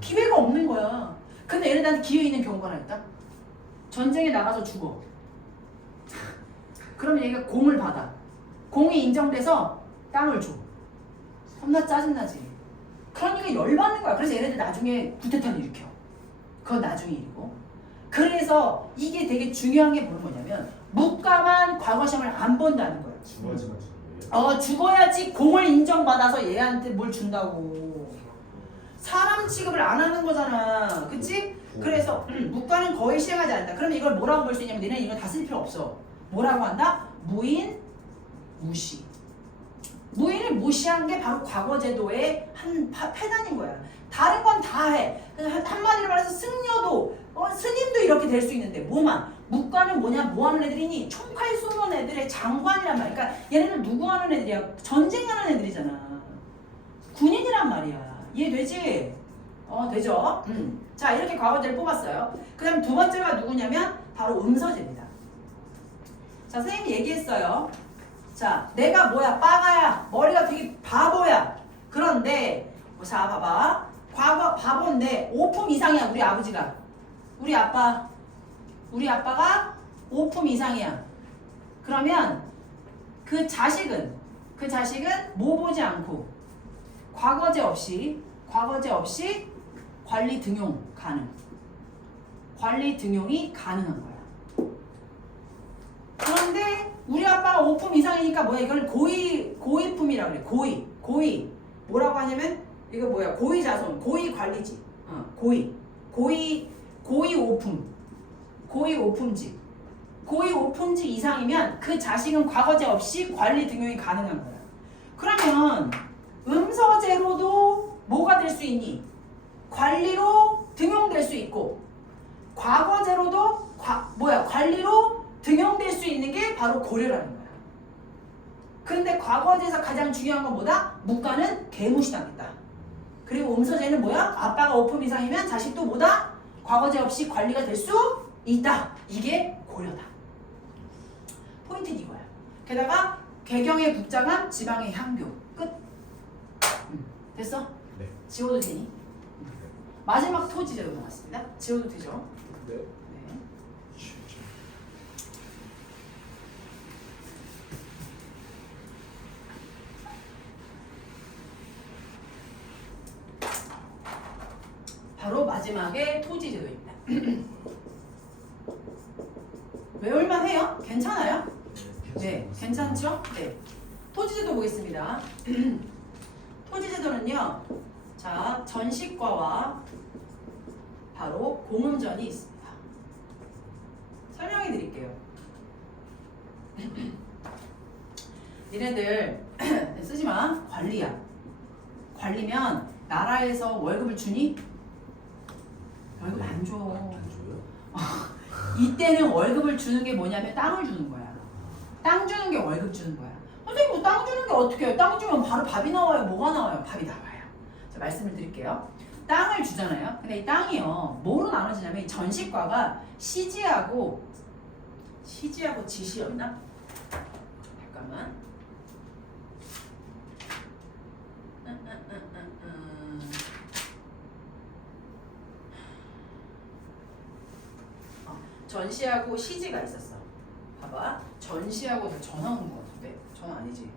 기회가 없는 거야. 근데 얘네들한테 기회 있는 경우가 하나 있다. 전쟁에 나가서 죽어. 그러면 얘가 공을 받아. 공이 인정돼서 땅을 줘. 겁나 짜증나지. 그러니까 열받는 거야. 그래서 얘네들 나중에 구태타를 일으켜. 그건 나중에 일이고. 그래서 이게 되게 중요한 게 뭐냐면 문과만 과거 시험을 안 본다는 거야. 죽어야지만 주는 거예요? 죽어야지 공을 인정받아서 얘한테 뭘 준다고. 사람 취급을 안 하는 거잖아. 그치? 그래서 문과는 거의 시행하지 않는다. 그러면 이걸 뭐라고 볼 수 있냐면 너네는 이거 다 쓸 필요 없어. 뭐라고 한다? 무인, 무시. 무인을 무시한 게 바로 과거제도의 한 패단인 거야. 다른 건 다 해. 한마디로 말해서 승려도 스님도 이렇게 될 수 있는데 뭐만 문과는 뭐냐? 뭐 하는 애들이니? 총칼 쏘는 애들의 장관이란 말이야. 그러니까 얘네들 누구 하는 애들이야? 전쟁하는 애들이잖아. 군인이란 말이야. 이해되지? 되죠? 자, 이렇게 과거제를 뽑았어요. 그 다음 두 번째가 누구냐면 바로 음서제입니다. 자, 선생님이 얘기했어요. 자, 내가 뭐야? 빠가야. 머리가 되게 바보야. 그런데 자, 봐봐. 과거 바보인데 5품 이상이야. 우리 아버지가. 우리 아빠가 5품 이상이야. 그러면 그 자식은 뭐 보지 않고 과거제 없이 관리 등용 가능. 관리 등용이 가능한 거야. 그런데 우리 아빠가 5품 이상이니까 뭐야? 이걸 고위품이라고 그래. 고위. 뭐라고 하냐면 이거 뭐야? 고위 자손, 고위 관리직. 고위 5품. 고위 5품직. 고위 5품직 이상이면 그 자식은 과거제 없이 관리 등용이 가능한 거야. 그러면 음서제로도 뭐가 될 수 있니? 관리로 등용될 수 있고 과거제로도 관리로 등용될 수 있는 게 바로 고려라는 거야. 근데 과거제에서 가장 중요한 건 뭐다? 문과는 개무시당했다. 그리고 음서제는 뭐야? 아빠가 5품 이상이면 자식도 뭐다? 과거제 없이 관리가 될 수 있다. 이게 고려다. 포인트는 이거야. 게다가 개경의 국장함, 지방의 향교. 끝. 됐어? 네. 지워도 되니? 마지막 토지제도 나왔습니다. 지워도 되죠? 네. 네. 바로 마지막에 토지제도입니다. 외울만 해요? 괜찮아요? 네, 괜찮죠? 네. 토지제도 보겠습니다. 토지제도는요, 자, 전식과와 바로 공음전이 있습니다. 설명해 드릴게요. 니네들 쓰지 마. 관리야. 관리면 나라에서 월급을 주니? 월급 안 줘. 안 줘요? 이때는 월급을 주는 게 뭐냐면 땅을 주는 거야. 땅 주는 게 월급 주는 거야. 선생님 뭐 땅 주는 게 어떻게 해요? 땅 주면 바로 밥이 나와요? 뭐가 나와요? 밥이 나와요. 자, 말씀을 드릴게요. 땅을 주잖아요. 근데 이 땅이요. 뭐로 나눠지냐면 이 전식과가 시지하고 지시였나? 잠깐만. 전시하고 시지가 있었어. 봐봐. 전시하고 전화 온 거 같은데? 전화 아니지?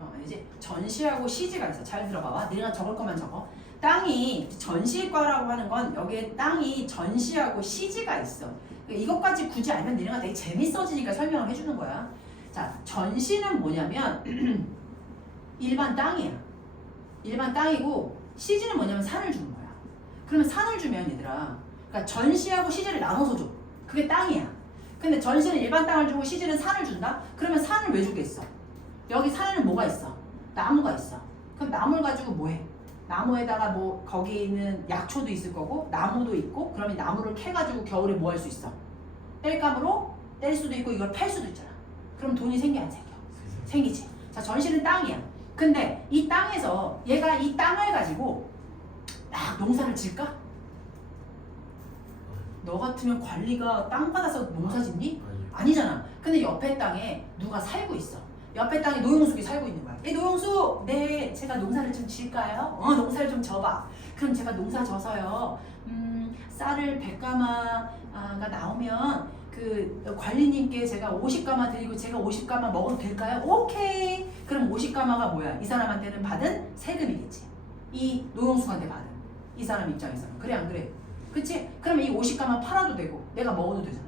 아니지? 전시하고 시지가 있어. 잘 들어봐봐. 내가 적을 거만 적어. 땅이 전시과라고 하는 건 여기에 땅이 전시하고 시지가 있어. 이것까지 굳이 알면 너네가 되게 재밌어지니까 설명을 해주는 거야. 자, 전시는 뭐냐면 일반 땅이야. 일반 땅이고 시지는 뭐냐면 산을 주는 거야. 그러면 산을 주면 얘들아, 그러니까 전시하고 시지를 나눠서 줘. 그게 땅이야. 근데 전시는 일반 땅을 주고 시지는 산을 준다? 그러면 산을 왜 주겠어? 여기 산에는 뭐가 있어? 나무가 있어. 그럼 나무를 가지고 뭐해? 나무에다가 뭐 거기 있는 약초도 있을 거고 나무도 있고, 그러면 나무를 캐가지고 겨울에 뭐 할 수 있어? 땔감으로 뗄 수도 있고 이걸 팔 수도 있잖아. 그럼 돈이 생겨 안 생겨? 생기지. 자, 전시는 땅이야. 근데 이 땅에서 얘가 이 땅을 가지고 막 농사를 질까? 너 같으면 관리가 땅 받아서 농사 짓니? 아니잖아. 근데 옆에 땅에 누가 살고 있어. 옆에 땅에 노용숙이 살고 있는 거야. 노용숙, 네, 제가 농사를 좀 질까요? 농사를 좀 져봐. 그럼 제가 농사 져서요, 쌀을 100가마가 나오면 그 관리님께 제가 50가마 드리고 제가 50가마 먹어도 될까요? 오케이. 그럼 50가마가 뭐야? 이 사람한테는 받은 세금이겠지. 이 노용숙한테 받은. 이 사람 입장에서는. 그래 안 그래? 그치? 그러면 이 50가마 팔아도 되고 내가 먹어도 되잖아.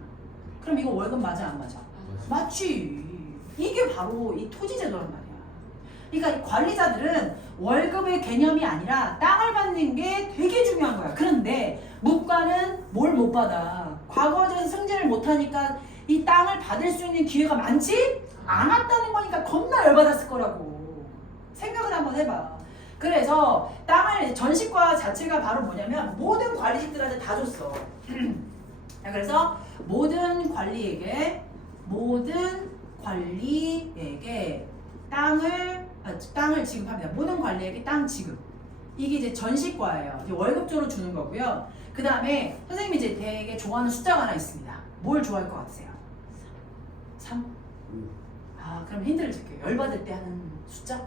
그럼 이거 월급 맞아 안 맞아? 맞지. 이게 바로 이 토지제도란 말이야. 그러니까 이 관리자들은 월급의 개념이 아니라 땅을 받는 게 되게 중요한 거야. 그런데 문과는 뭘 못 받아? 과거에서 승진을 못하니까 이 땅을 받을 수 있는 기회가 많지 않았다는 거니까 겁나 열받았을 거라고. 생각을 한번 해봐. 그래서 땅을 전시과 자체가 바로 뭐냐면 모든 관리직들한테 다 줬어. 그래서 모든 관리에게 땅을 지급합니다. 모든 관리에게 땅 지급. 이게 이제 전시과예요. 이제 월급조로 주는 거고요. 그 다음에 선생님이 이제 되게 좋아하는 숫자가 하나 있습니다. 뭘 좋아할 것 같으세요? 3? 아, 그럼 힌트를 줄게요. 열받을 때 하는 숫자?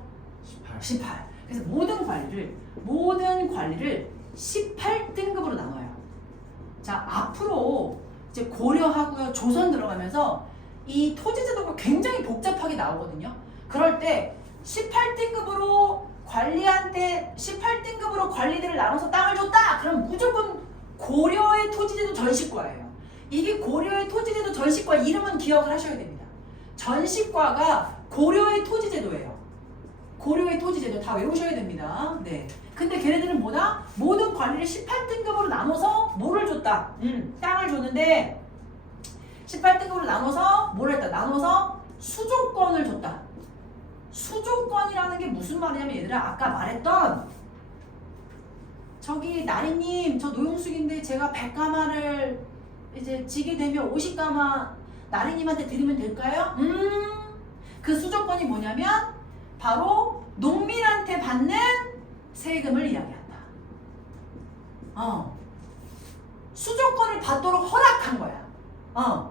18. 그래서 모든 관리를 18등급으로 나눠요. 자, 앞으로 이제 고려하고요, 조선 들어가면서 이 토지제도가 굉장히 복잡하게 나오거든요. 그럴 때 18등급으로 관리들을 나눠서 땅을 줬다! 그럼 무조건 고려의 토지제도 전시과예요. 이게 고려의 토지제도 전시과 이름은 기억을 하셔야 됩니다. 전시과가 고려의 토지제도예요. 고려의 토지제도 다 외우셔야 됩니다. 네. 근데 걔네들은 뭐다? 모든 관리를 18등급으로 나눠서 뭐를 줬다? 땅을 줬는데 18등급으로 나눠서 뭘 했다? 나눠서 수조권을 줬다. 수조권이라는 게 무슨 말이냐면 얘들아, 아까 말했던 저기 나리님, 저 노용숙인데 제가 100가마를 이제 지게 되면 50가마 나리님한테 드리면 될까요? 그 수조권이 뭐냐면 바로 농민한테 받는 세금을 이야기한다. 수조권을 받도록 허락한 거야.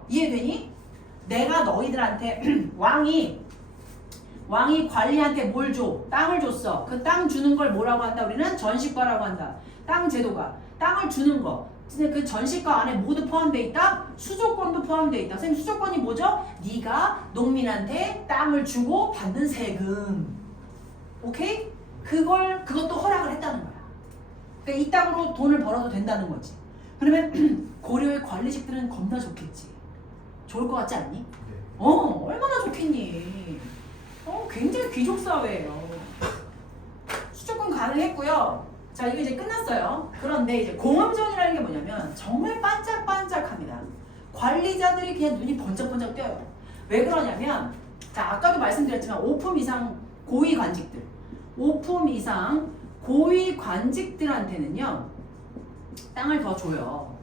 이해되니? 내가 너희들한테 왕이 관리한테 뭘 줘? 땅을 줬어. 그 땅 주는 걸 뭐라고 한다? 우리는 전시과라고 한다. 땅 제도가. 땅을 주는 거. 근데 그 전시과 안에 모두 포함되어 있다? 수조권도 포함되어 있다. 선생님 수조권이 뭐죠? 네가 농민한테 땅을 주고 받는 세금. 오케이? 그것도 허락을 했다는 거야. 그러니까 이 땅으로 돈을 벌어도 된다는 거지. 그러면 고려의 관리직들은 겁나 좋겠지. 좋을 것 같지 않니? 네. 얼마나 좋겠니? 굉장히 귀족 사회예요. 수조권 가능했고요. 자, 이거 이제 끝났어요. 그런데 이제 공업전이라는 게 뭐냐면 정말 반짝반짝합니다. 관리자들이 그냥 눈이 번쩍번쩍 떠요. 왜 그러냐면, 자, 아까도 말씀드렸지만 5품 이상 고위 관직들, 5품 이상 고위 관직들한테는요 땅을 더 줘요.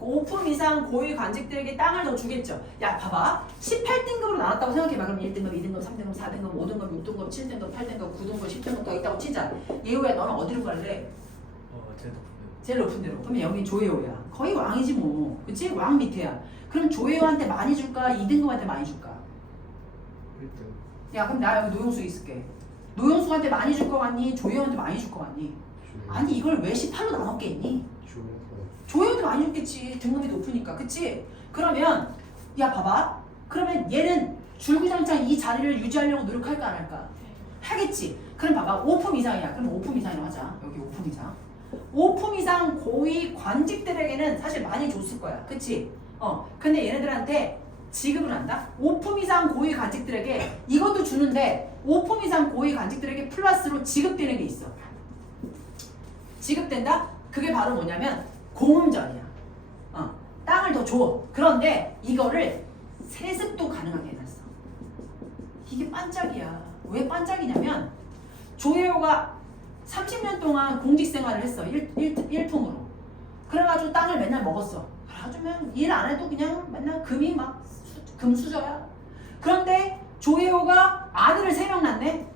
5품 이상 고위 관직들에게 땅을 더 주겠죠. 야, 봐봐. 18등급으로 나눴다고 생각해봐. 그럼 1등급, 2등급, 3등급, 4등급, 5등급, 6등급, 7등급, 8등급, 9등급, 10등급 더 있다고 치자. 예호야, 너는 어디로 갈래? 제일 높은 제일 높은 데로. 그러면 여기 조예호야. 거의 왕이지 뭐. 그치? 왕 밑에야. 그럼 조예호한테 많이 줄까? 2등급한테 많이 줄까? 1등. 야, 그럼 나 여기 노용수 있을게. 노용수한테 많이 줄 거 같니? 조예호한테 많이 줄 거 같니? 아니, 이걸 왜 18로 나눴겠니? 조회원도 많이 줬겠지. 등급이 높으니까. 그치? 그러면 야, 봐봐. 그러면 얘는 줄구장창 이 자리를 유지하려고 노력할까 안 할까? 하겠지. 그럼 봐봐. 5품 이상이야. 그럼 5품 이상이라고 하자. 여기 5품 이상. 5품 이상 고위 관직들에게는 사실 많이 줬을 거야. 그치? 근데 얘네들한테 지급을 한다? 5품 이상 고위 관직들에게 이것도 주는데 5품 이상 고위 관직들에게 플러스로 지급되는 게 있어. 지급된다? 그게 바로 뭐냐면 공음전이야. 땅을 더 줘. 그런데 이거를 세습도 가능하게 해놨어. 이게 반짝이야. 왜 반짝이냐면 조혜호가 30년 동안 공직생활을 했어. 1품으로. 그래가지고 땅을 맨날 먹었어. 그래가지고 일 안 해도 그냥 맨날 금이 막 금수저야. 그런데 조혜호가 아들을 3명 낳네.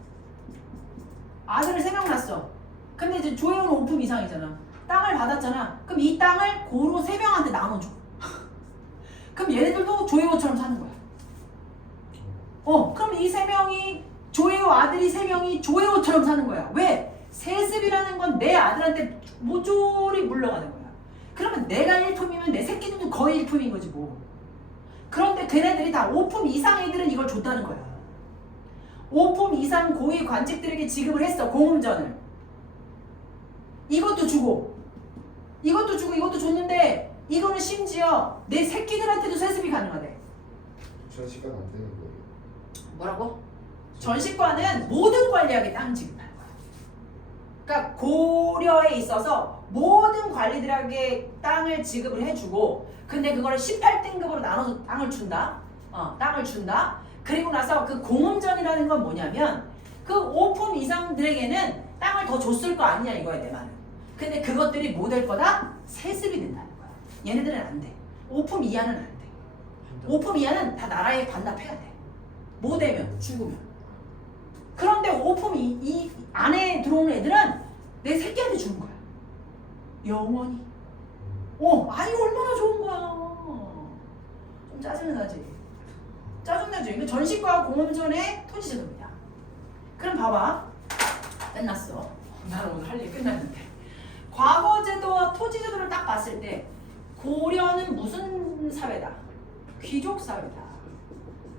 아들을 3명 낳았어. 근데 이제 조혜호는 5품 이상이잖아. 땅을 받았잖아. 그럼 이 땅을 고로 3명한테 나눠줘. 그럼 얘네들도 조혜호처럼 사는 거야. 그럼 이 3명이 조혜호 아들이 3명이 조혜호처럼 사는 거야. 왜? 세습이라는 건 내 아들한테 모조리 물러가는 거야. 그러면 내가 1품이면 내 새끼들도 거의 1품인 거지 뭐. 그런데 걔네들이 다 5품 이상 애들은 이걸 줬다는 거야. 5품 이상 고위 관직들에게 지급을 했어. 공음전을. 이것도 주고 이것도 주고 이것도 줬는데 이거는 심지어 내 새끼들한테도 세습이 가능하대. 전시가는 안 되는 거예요. 뭐라고? 전시과는 모든 관리학에 땅 지급하는 거야. 그러니까 고려에 있어서 모든 관리들에게 땅을 지급을 해주고, 근데 그거를 18등급으로 나눠서 땅을 준다. 땅을 준다. 그리고 나서 그 공음전이라는 건 뭐냐면 그 5품 이상들에게는 땅을 더 줬을 거 아니냐 이거야 내 말은. 근데 그것들이 뭐 될 거다? 세습이 된다는 거야. 얘네들은 안 돼. 5품 이하는 안 돼. 5품 이하는 다 나라에 반납해야 돼. 뭐 되면? 죽으면. 그런데 5품 이 안에 들어오는 애들은 내 새끼한테 주는 거야. 영원히. 아니 얼마나 좋은 거야. 좀 짜증나지. 짜증나죠. 이거 전시과 공음전의 토지제도입니다. 그럼 봐봐. 끝났어. 나는 오늘 할 일 끝났는데. 과거제도와 토지제도를 딱 봤을 때 고려는 무슨 사회다? 귀족 사회다.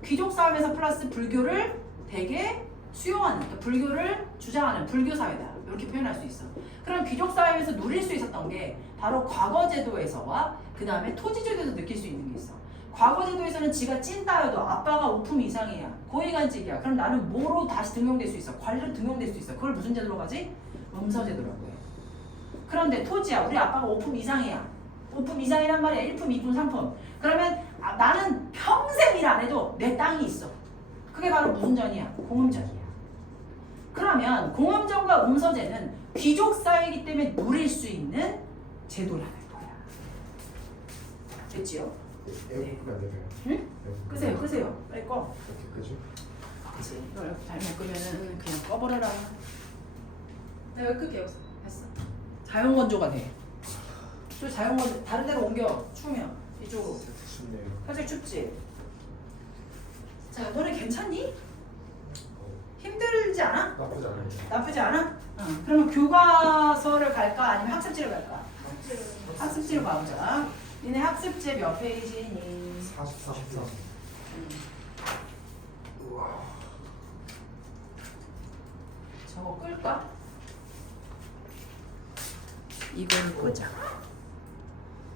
귀족 사회에서 플러스 불교를 되게 수용하는, 그러니까 불교를 주장하는 불교 사회다. 이렇게 표현할 수 있어. 그럼 귀족 사회에서 누릴 수 있었던 게 바로 과거제도에서와 그 다음에 토지제도에서 느낄 수 있는 게 있어. 과거제도에서는 지가 찐따여도 아빠가 5품 이상이야. 고위관직이야. 그럼 나는 뭐로 다시 등용될 수 있어? 관리로 등용될 수 있어. 그걸 무슨 제도로 가지? 음서제도라고 해. 그런데 토지야. 우리 아빠가 5품 이상이야. 5품 이상이란 말이야. 1품, 2품, 3품. 그러면 나는 평생 일 안 해도 내 땅이 있어. 그게 바로 무슨 전이야? 공음전이야. 그러면 공음전과 음서제는 귀족 사회이기 때문에 누릴 수 있는 제도라는 거야. 됐지요? 에어컨 끄면 안 되나요? 응? 끄세요, 끄세요. 빨리 꺼. 이렇게 끄죠? 그치. 이걸 잘못 끄면은 그냥 꺼버려라. 내가 끌게요. 됐어. 자연건조가 돼. 또 자연건 다른 데로 옮겨. 추우면 이쪽으로. 춥네요. 살짝 춥지? 자, 너네 괜찮니? 힘들지 않아? 나쁘지 않아요. 나쁘지 않아? 그러면 교과서를 갈까? 아니면 학습지를 갈까? 학습지로 가보자. 니네 학습지 몇 페이지니? 44. 저거 끌까? 이걸 보자.